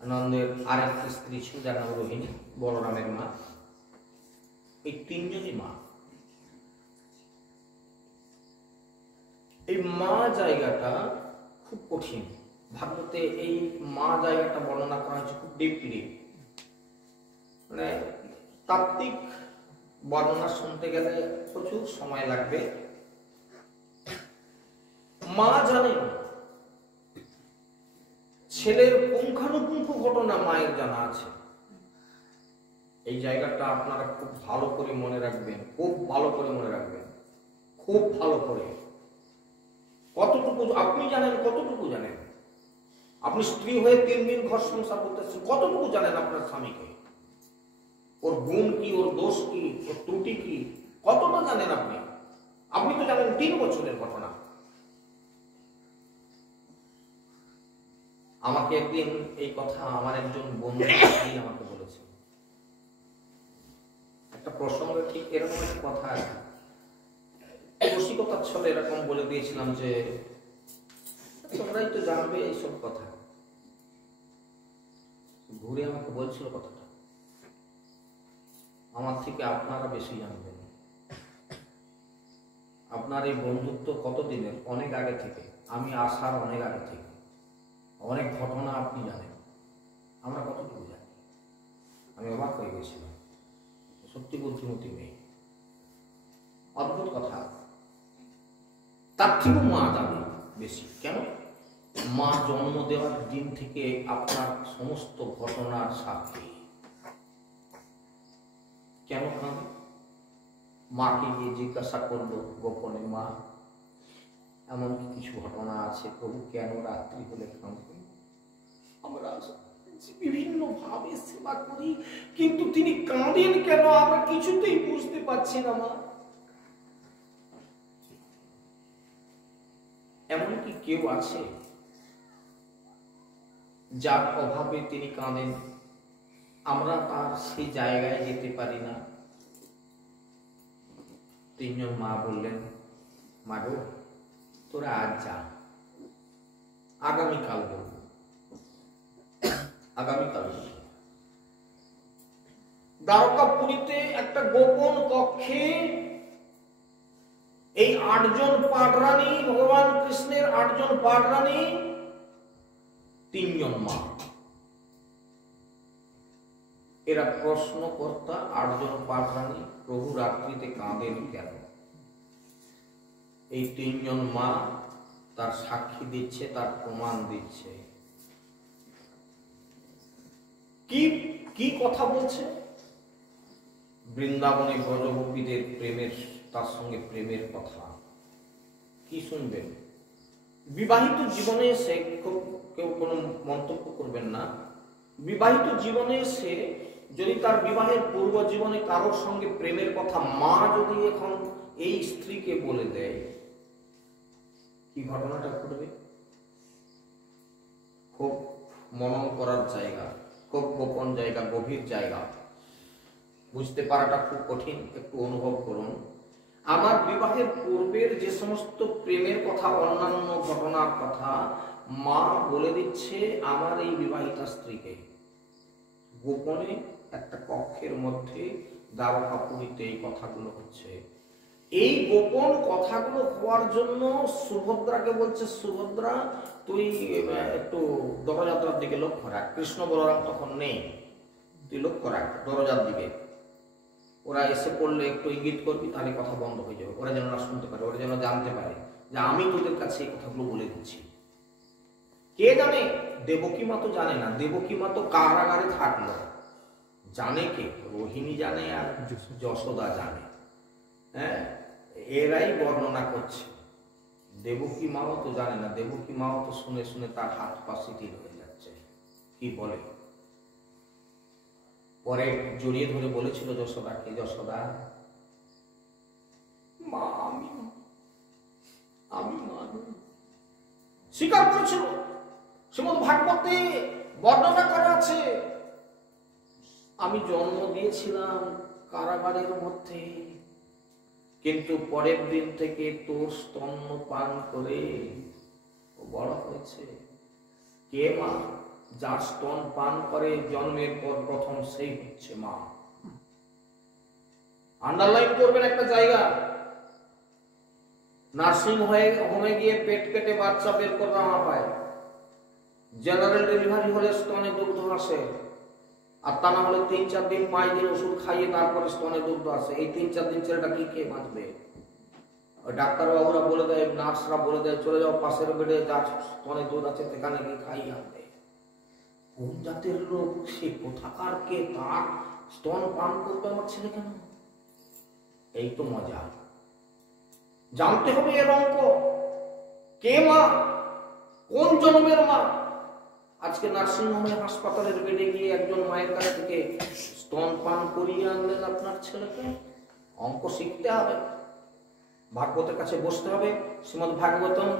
নন্দের আরেকটি স্ত্রী ছিল যার নাম রোহিণী, বলরামের মা। এই 3 জনই মা। এই মা জায়গাটা খুব কঠিন। ভাগবতে এই মা জায়গাটা বর্ণনা করা হয়েছে খুব ডিপলি, মানে তাত্ত্বিক বর্ণনা শুনতে গেলে প্রচুর সময় লাগবে। মা জানেন, ছেলের পুঙ্খানুপুঙ্খ ঘটনা মায়ের জানা আছে। এই জায়গাটা আপনারা খুব ভালো করে মনে রাখবেন, খুব ভালো করে মনে রাখবেন, খুব ভালো করে। কতটুকু আপনি জানেন, কতটুকু জানেন? আপনি স্ত্রী হয়ে 3 দিন ঘর সংসার করতেছেন, কতটুকু জানেন আপনার স্বামীকে? ওর গুণ কি, ওর দোষ কি, ওর ত্রুটি কি, কতটা জানেন আপনি? আপনি তো জানেন 3 বছরের ঘটনা। আমাকে একদিন এই কথা আমার একজন বন্ধু আমাকে বলেছে। একটা প্রসঙ্গে ঠিক এরকম একটা কথা, রসিকতার ছলে এরকম বলে দিয়েছিলাম যে তোমরাই তো জানবে এইসব কথা। ঘুরে আমাকে বলছিল কথাটা, আমার থেকে আপনারা বেশি জানবেন। আপনার এই বন্ধুত্ব কতদিনের? অনেক আগে থেকে, আমি আসার অনেক আগে থেকে অনেক ঘটনা আপনি জানেন, আমরা কতটুকু জানি। আমি অবাক হয়ে গেছিলাম, সত্যি বুদ্ধিমতী মেয়ে, অদ্ভুত কথা। তার থেকেও মা জানে বেশি। কেন? মা জন্ম দেওয়ার দিন থেকে আপনার সমস্ত ঘটনার সাথে। কেন কাঁদে? মাকে গিয়ে জিজ্ঞাসা করলো গোপনে, মা এমন কিছু ঘটনা আছে প্রভু, কেন রাত্রি হলে কাঁদবে? আমরা বিভিন্ন ভাবে সেবা করি, কিন্তু তিনি কাঁদেন কেন আমরা কিছুতেই বুঝতে পারছি না মা। এমন কি কেউ আছে যার অভাবে তিনি কাঁদেন, আমরা তার সেই জায়গায় যেতে পারি না? 3 জন মা বললেন, মা গো তোরা আজ যা, আগামীকাল বলবো, আগামীকাল বলবো। দ্বারকাপুরীতে একটা গোপন কক্ষে এই 8 জন পাটরানী, ভগবান কৃষ্ণের 8 জন পাটরানী, 3 জন মা, এরা প্রশ্নকর্তা। 8 জন পাটরানী, প্রভু রাত্রিতে কাঁদেন কেন? এই 3 জন মা তার সাক্ষী দিচ্ছে, তার প্রমাণ দিচ্ছে। কি কি কথা বলছে? বৃন্দাবনে ব্রজগোপীদের প্রেমের, তার সঙ্গে প্রেমের কথা। কি শুনবেন? বিবাহিত জীবনে এসে কেউ কোনো মন্তব্য করবেন না। বিবাহিত জীবনে এসে যদি তার বিবাহের পূর্ব জীবনে কারোর সঙ্গে প্রেমের কথা মা যদি এখন এই স্ত্রীকে বলে দেয়, কি ঘটনাটা ঘটবে? খুব মনন করার জায়গা, খুব গোপন জায়গা, গভীর জায়গা, বুঝতে পারাটা খুব কঠিন। একটু অনুভব করুন। আমার বিবাহের পূর্বের যে সমস্ত প্রেমের কথা, অন্যান্য ঘটনার কথা মা বলে দিচ্ছে আমার এই বিবাহিতা স্ত্রীকে, গোপনে একটা কক্ষের মধ্যে দ্বারকাপুরীতে এই কথাগুলো হচ্ছে। এই গোপন কথাগুলো হওয়ার জন্য সুভদ্রাকে বলছে, সুভদ্রা তুই একটু দরজাটার দিকে লক্ষ্য রাখ। কৃষ্ণ বলরাম তখন নেই, তুই লক্ষ্য রাখ দরজার দিকে। ওরা এসে পড়লে একটু ইঙ্গিত করবি, তাহলে কথা বন্ধ হয়ে যাবে। ওরা যেন না শুনতে পারে, ওরা যেন জানতে পারে যে আমি তোদের কাছে এই কথাগুলো বলে দিচ্ছি। কে জানে? দেবকী মা তো জানে না। দেবকী মা তো কারাগারে থাকলো। জানে কে? রোহিণী জানে আর যশোদা জানে। হ্যাঁ, এরাই বর্ণনা করছে। দেবকী মাও তো জানে না। দেবকী মাও তো শুনে শুনে তার হাত পা শিথিল হয়ে যাচ্ছে। কি বলে? পরে জড়িয়ে ধরে বলেছিল যশোদাকে, যশোদা মা আমি মা স্বীকার করেছিল। শ্রীমদ্ ভাগবতে বর্ণনা করা আছে, আমি জন্ম দিয়েছিলাম কারাগারের মধ্যে, কিন্তু পরের দিন থেকে তোর স্তন্য পান করে ও বড় হয়েছে। কে মা? যার স্তন পান করে জন্মের পর প্রথম, সেই হচ্ছে মা। আন্ডারলাইন করবেন একটা জায়গা। নার্সিং হোমে গিয়ে পেট কেটে বাচ্চা বের করা হয়, জেনারেল ডেলিভারি হলে স্তনে দুগ্ধ আসে, আর তা না হলে 3-4 দিন 5 দিন ওষুধ খাইয়ে তারপরে স্তনে দুধ আসে। এই 3-4 দিন ছেলেটা কি খেয়ে বাঁচবে? ডাক্তারবাবুরা বলে দেয়, নার্সরা বলে দেয়, চলে যাও পাশের বেডে, যা স্তনে দুধ আছে সেখানে গিয়ে খাইয়ে আনবে। কোন জাতের লোক সে? কোথাকার কে? তার স্তন পান করতে আমার ছেলে কেন? এই তো মজা। জানতে হবে এর অঙ্ক। কে মা? কোন জন্মের মা? আজকে নার্সিংহোমে হাসপাতালের বেডে গিয়ে একজন মায়ের কাছ থেকে স্তন পান করিয়ে আনলেন আপনার ছেলেকে। অঙ্ক শিখতে হবে, ভাগবতের কাছে বসতে হবে। শ্রীমদ্ ভাগবতম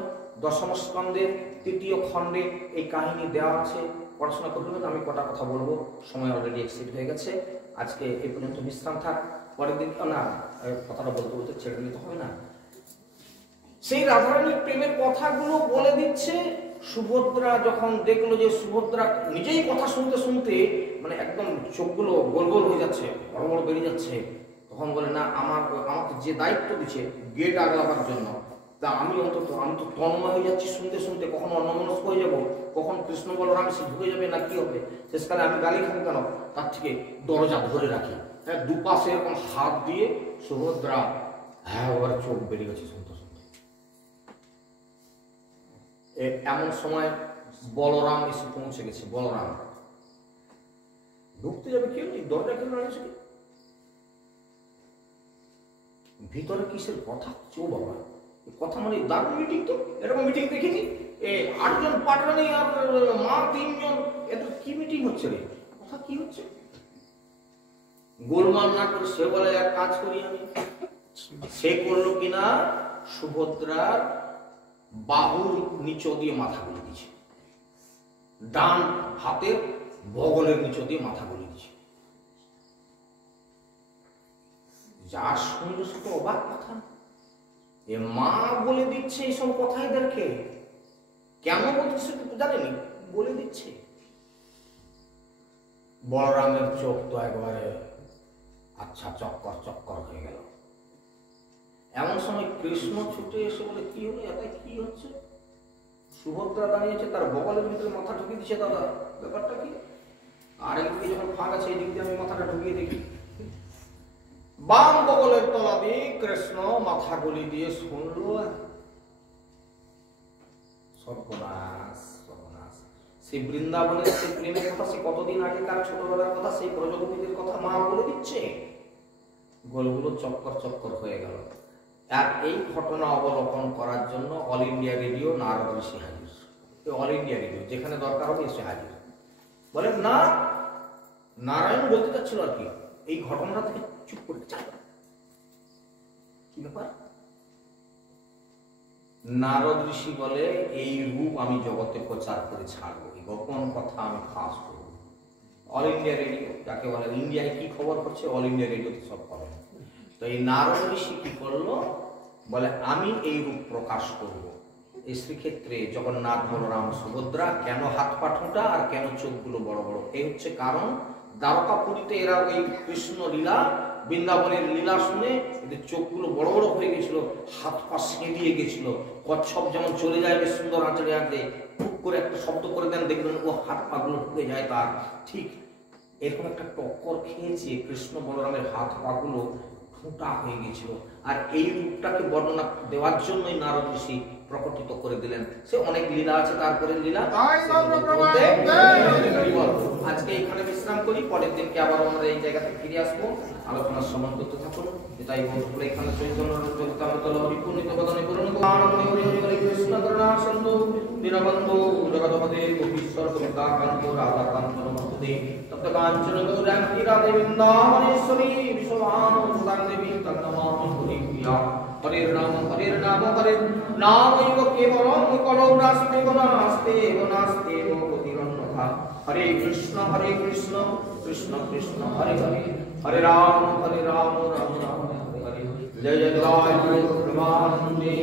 10ম স্কন্ধের 3য় খণ্ডে এই কাহিনী দেওয়া আছে, পড়াশোনা করবেন। আমি কটা কথা বলবো, সময় অলরেডি এক্সিড হয়ে গেছে। আজকে এই পর্যন্ত বিশ্রাম থাক, পরের দিন না কথাটা বলতে বলতে ছেড়ে নিতে হবে না। সেই রাধারানীর প্রেমের কথাগুলো বলে দিচ্ছে। সুভদ্রা যখন দেখলো যে সুভদ্রা নিজেই কথা শুনতে শুনতে মানে একদম চোখগুলো গোল গোল হয়ে যাচ্ছে, বড় বড় বেরিয়ে যাচ্ছে, তখন বলে না, আমাকে যে দায়িত্ব দিচ্ছে গেট আগলাবার জন্য, তা আমি তো তন্ময় হয়ে যাচ্ছি শুনতে শুনতে, কখন অন্যমনস্ক হয়ে যাবো, কখন কৃষ্ণ বলরাম সে ঢুকে যাবে না কি হবে, শেষকালে আমি গালি খাবো কেন, তার থেকে দরজা ধরে রাখি। হ্যাঁ, দুপাশে এরকম হাত দিয়ে সুভদ্রা ওর চোখ বেরিয়ে গেছে শুনতে শুনতে। এমন সময় বলরাম এসে পৌঁছে গেছে। বলরাম ঢুকতে যাবে, কেউ নেই, দরজা কেন আনিস? ভিতরে কিসের কথা হচ্ছে? ও বাবা, কথা মানে দারুণ মিটিং তো, এরকম মিটিং দেখিনি। 8 জন পাটরানি আর মা 3 জন, এদের কি মিটিং হচ্ছে রে? কথা কি হচ্ছে? গোলমাল না করে সে বলে এক কাজ করি আমি। সে করলো কিনা, সুভদ্রার বাহুর নিচ দিয়ে মাথা গুলি দিচ্ছে, ডান হাতের বগলের নিচ দিয়ে মাথা গুলি দিচ্ছে। যা শুনলো সে তো অবাক কথা। এ মা বলে দিচ্ছে এইসব কথা এদেরকে, কেন বলছে জানেনি, বলে দিচ্ছে। বলরামের চোখ তো একবারে আচ্ছা চক্কর চক্কর হয়ে গেল। এমন সময় কৃষ্ণ ছুটে এসে বলে, কি হলো এটা, কি হচ্ছে? সুভদ্রা দাঁড়িয়েছে, তার বগলের ভিতরে মাথা ঢুকিয়ে দিচ্ছে। দাদা ব্যাপারটা কি? আর একদিকে যখন ফাঁক আছে এই দিক দিয়ে আমি মাথাটা ঢুকিয়ে দেখি, বাম বগলের তলা দিয়ে কৃষ্ণ মাথা গলি দিয়ে শুনলো। সর্বনাশ সর্বনাশ। সেই বৃন্দাবনের সেই প্রেমের কথা, সে কতদিন আগেকার ছোটবেলার কথা, সেই প্রজাপতিদের কথা মা বলে দিচ্ছে। গোলগুলো চক্কর চক্কর হয়ে গেল। আর এই ঘটনা অবলোকন করার জন্য অল ইন্ডিয়া রেডিও নারদ ঋষি হাজির। অল ইন্ডিয়া রেডিও যেখানে দরকার হবে এসে হাজির। বলে না, নারায়ণ বলতে চাচ্ছিল আর কি, এই ঘটনাটা থেকে চুপ করে চাই। কি ব্যাপার? নারদ ঋষি বলে, এই রূপ আমি জগতে প্রচার করে ছাড়বো, এই গোপন কথা আমি ফাঁস করবো। অল ইন্ডিয়া রেডিও যাকে বলে, ইন্ডিয়ায় কি খবর করছে অল ইন্ডিয়া রেডিওতে সব খবর। তো এই নারদ ঋষি কি করলো, বলে আমি এই রূপ প্রকাশ করব। এই শ্রীক্ষেত্রে জগন্নাথ বলরাম সুভদ্রা কেন হাত পা ঠোঁটা আর কেন চোখগুলো বড় বড়, এই হচ্ছে কারণ। দ্বারকাপুরীতে এরা ওই কৃষ্ণ লীলা, বৃন্দাবনের লীলা শুনে এদের চোখগুলো বড় বড় হয়ে গেছিল, হাত পা সেঁদিয়ে গেছিল। কচ্ছপ যেমন চলে যায় বেশ সুন্দর আঁচড়ে আঁকড়ে, খুব করে একটা শব্দ করে দেন, দেখবেন ও হাত পা গুলো ঢুকে যায় তার, ঠিক এরকম একটা টক্কর খেয়েছে। কৃষ্ণ বলরামের হাত পা গুলো ঠোঁটা হয়ে গেছিল। আর এই রূপটাকে বর্ণনা দেওয়ার জন্যই নারদ ঋষি প্রকটিত করে দিলেন। সে অনেক লীলা আছে, তারপরে লীলা। আজকে এখানে বিশ্রাম করি, পরের দিনকে আবার আমরা এই জায়গাতে ফিরে আসবো, আলোচনার শ্রবণ করতে থাকুন। এটাই বলতে এখানে চৈতন্য চরিতামৃত লহরী পূর্ণিত বদনে পূর্ণিত কৃষ্ণ করুণা সিন্ধু দীনবন্ধু জগৎপতে গোপীশ্বর গোবিন্দাকান্ত রাধাকান্ত নমস্তুতে তপ্তকাঞ্চন গৌরাঙ্গী রাধে বৃন্দাবনেশ্বরী বিশ্বভানুসুতাং দেবী তন্নমামি হরিপ্রিয়া। হরের নাম হরের নামৈব কেবলম কলৌ নাস্তি নাস্তে নাস্তে গতিরন্যথা। হরে কৃষ্ণ কৃষ্ণ কৃষ্ণ হরে হরে, হরে রাম রাম রাম হরে হরে। জয় জয় জয় গুরু প্রেমানন্দে।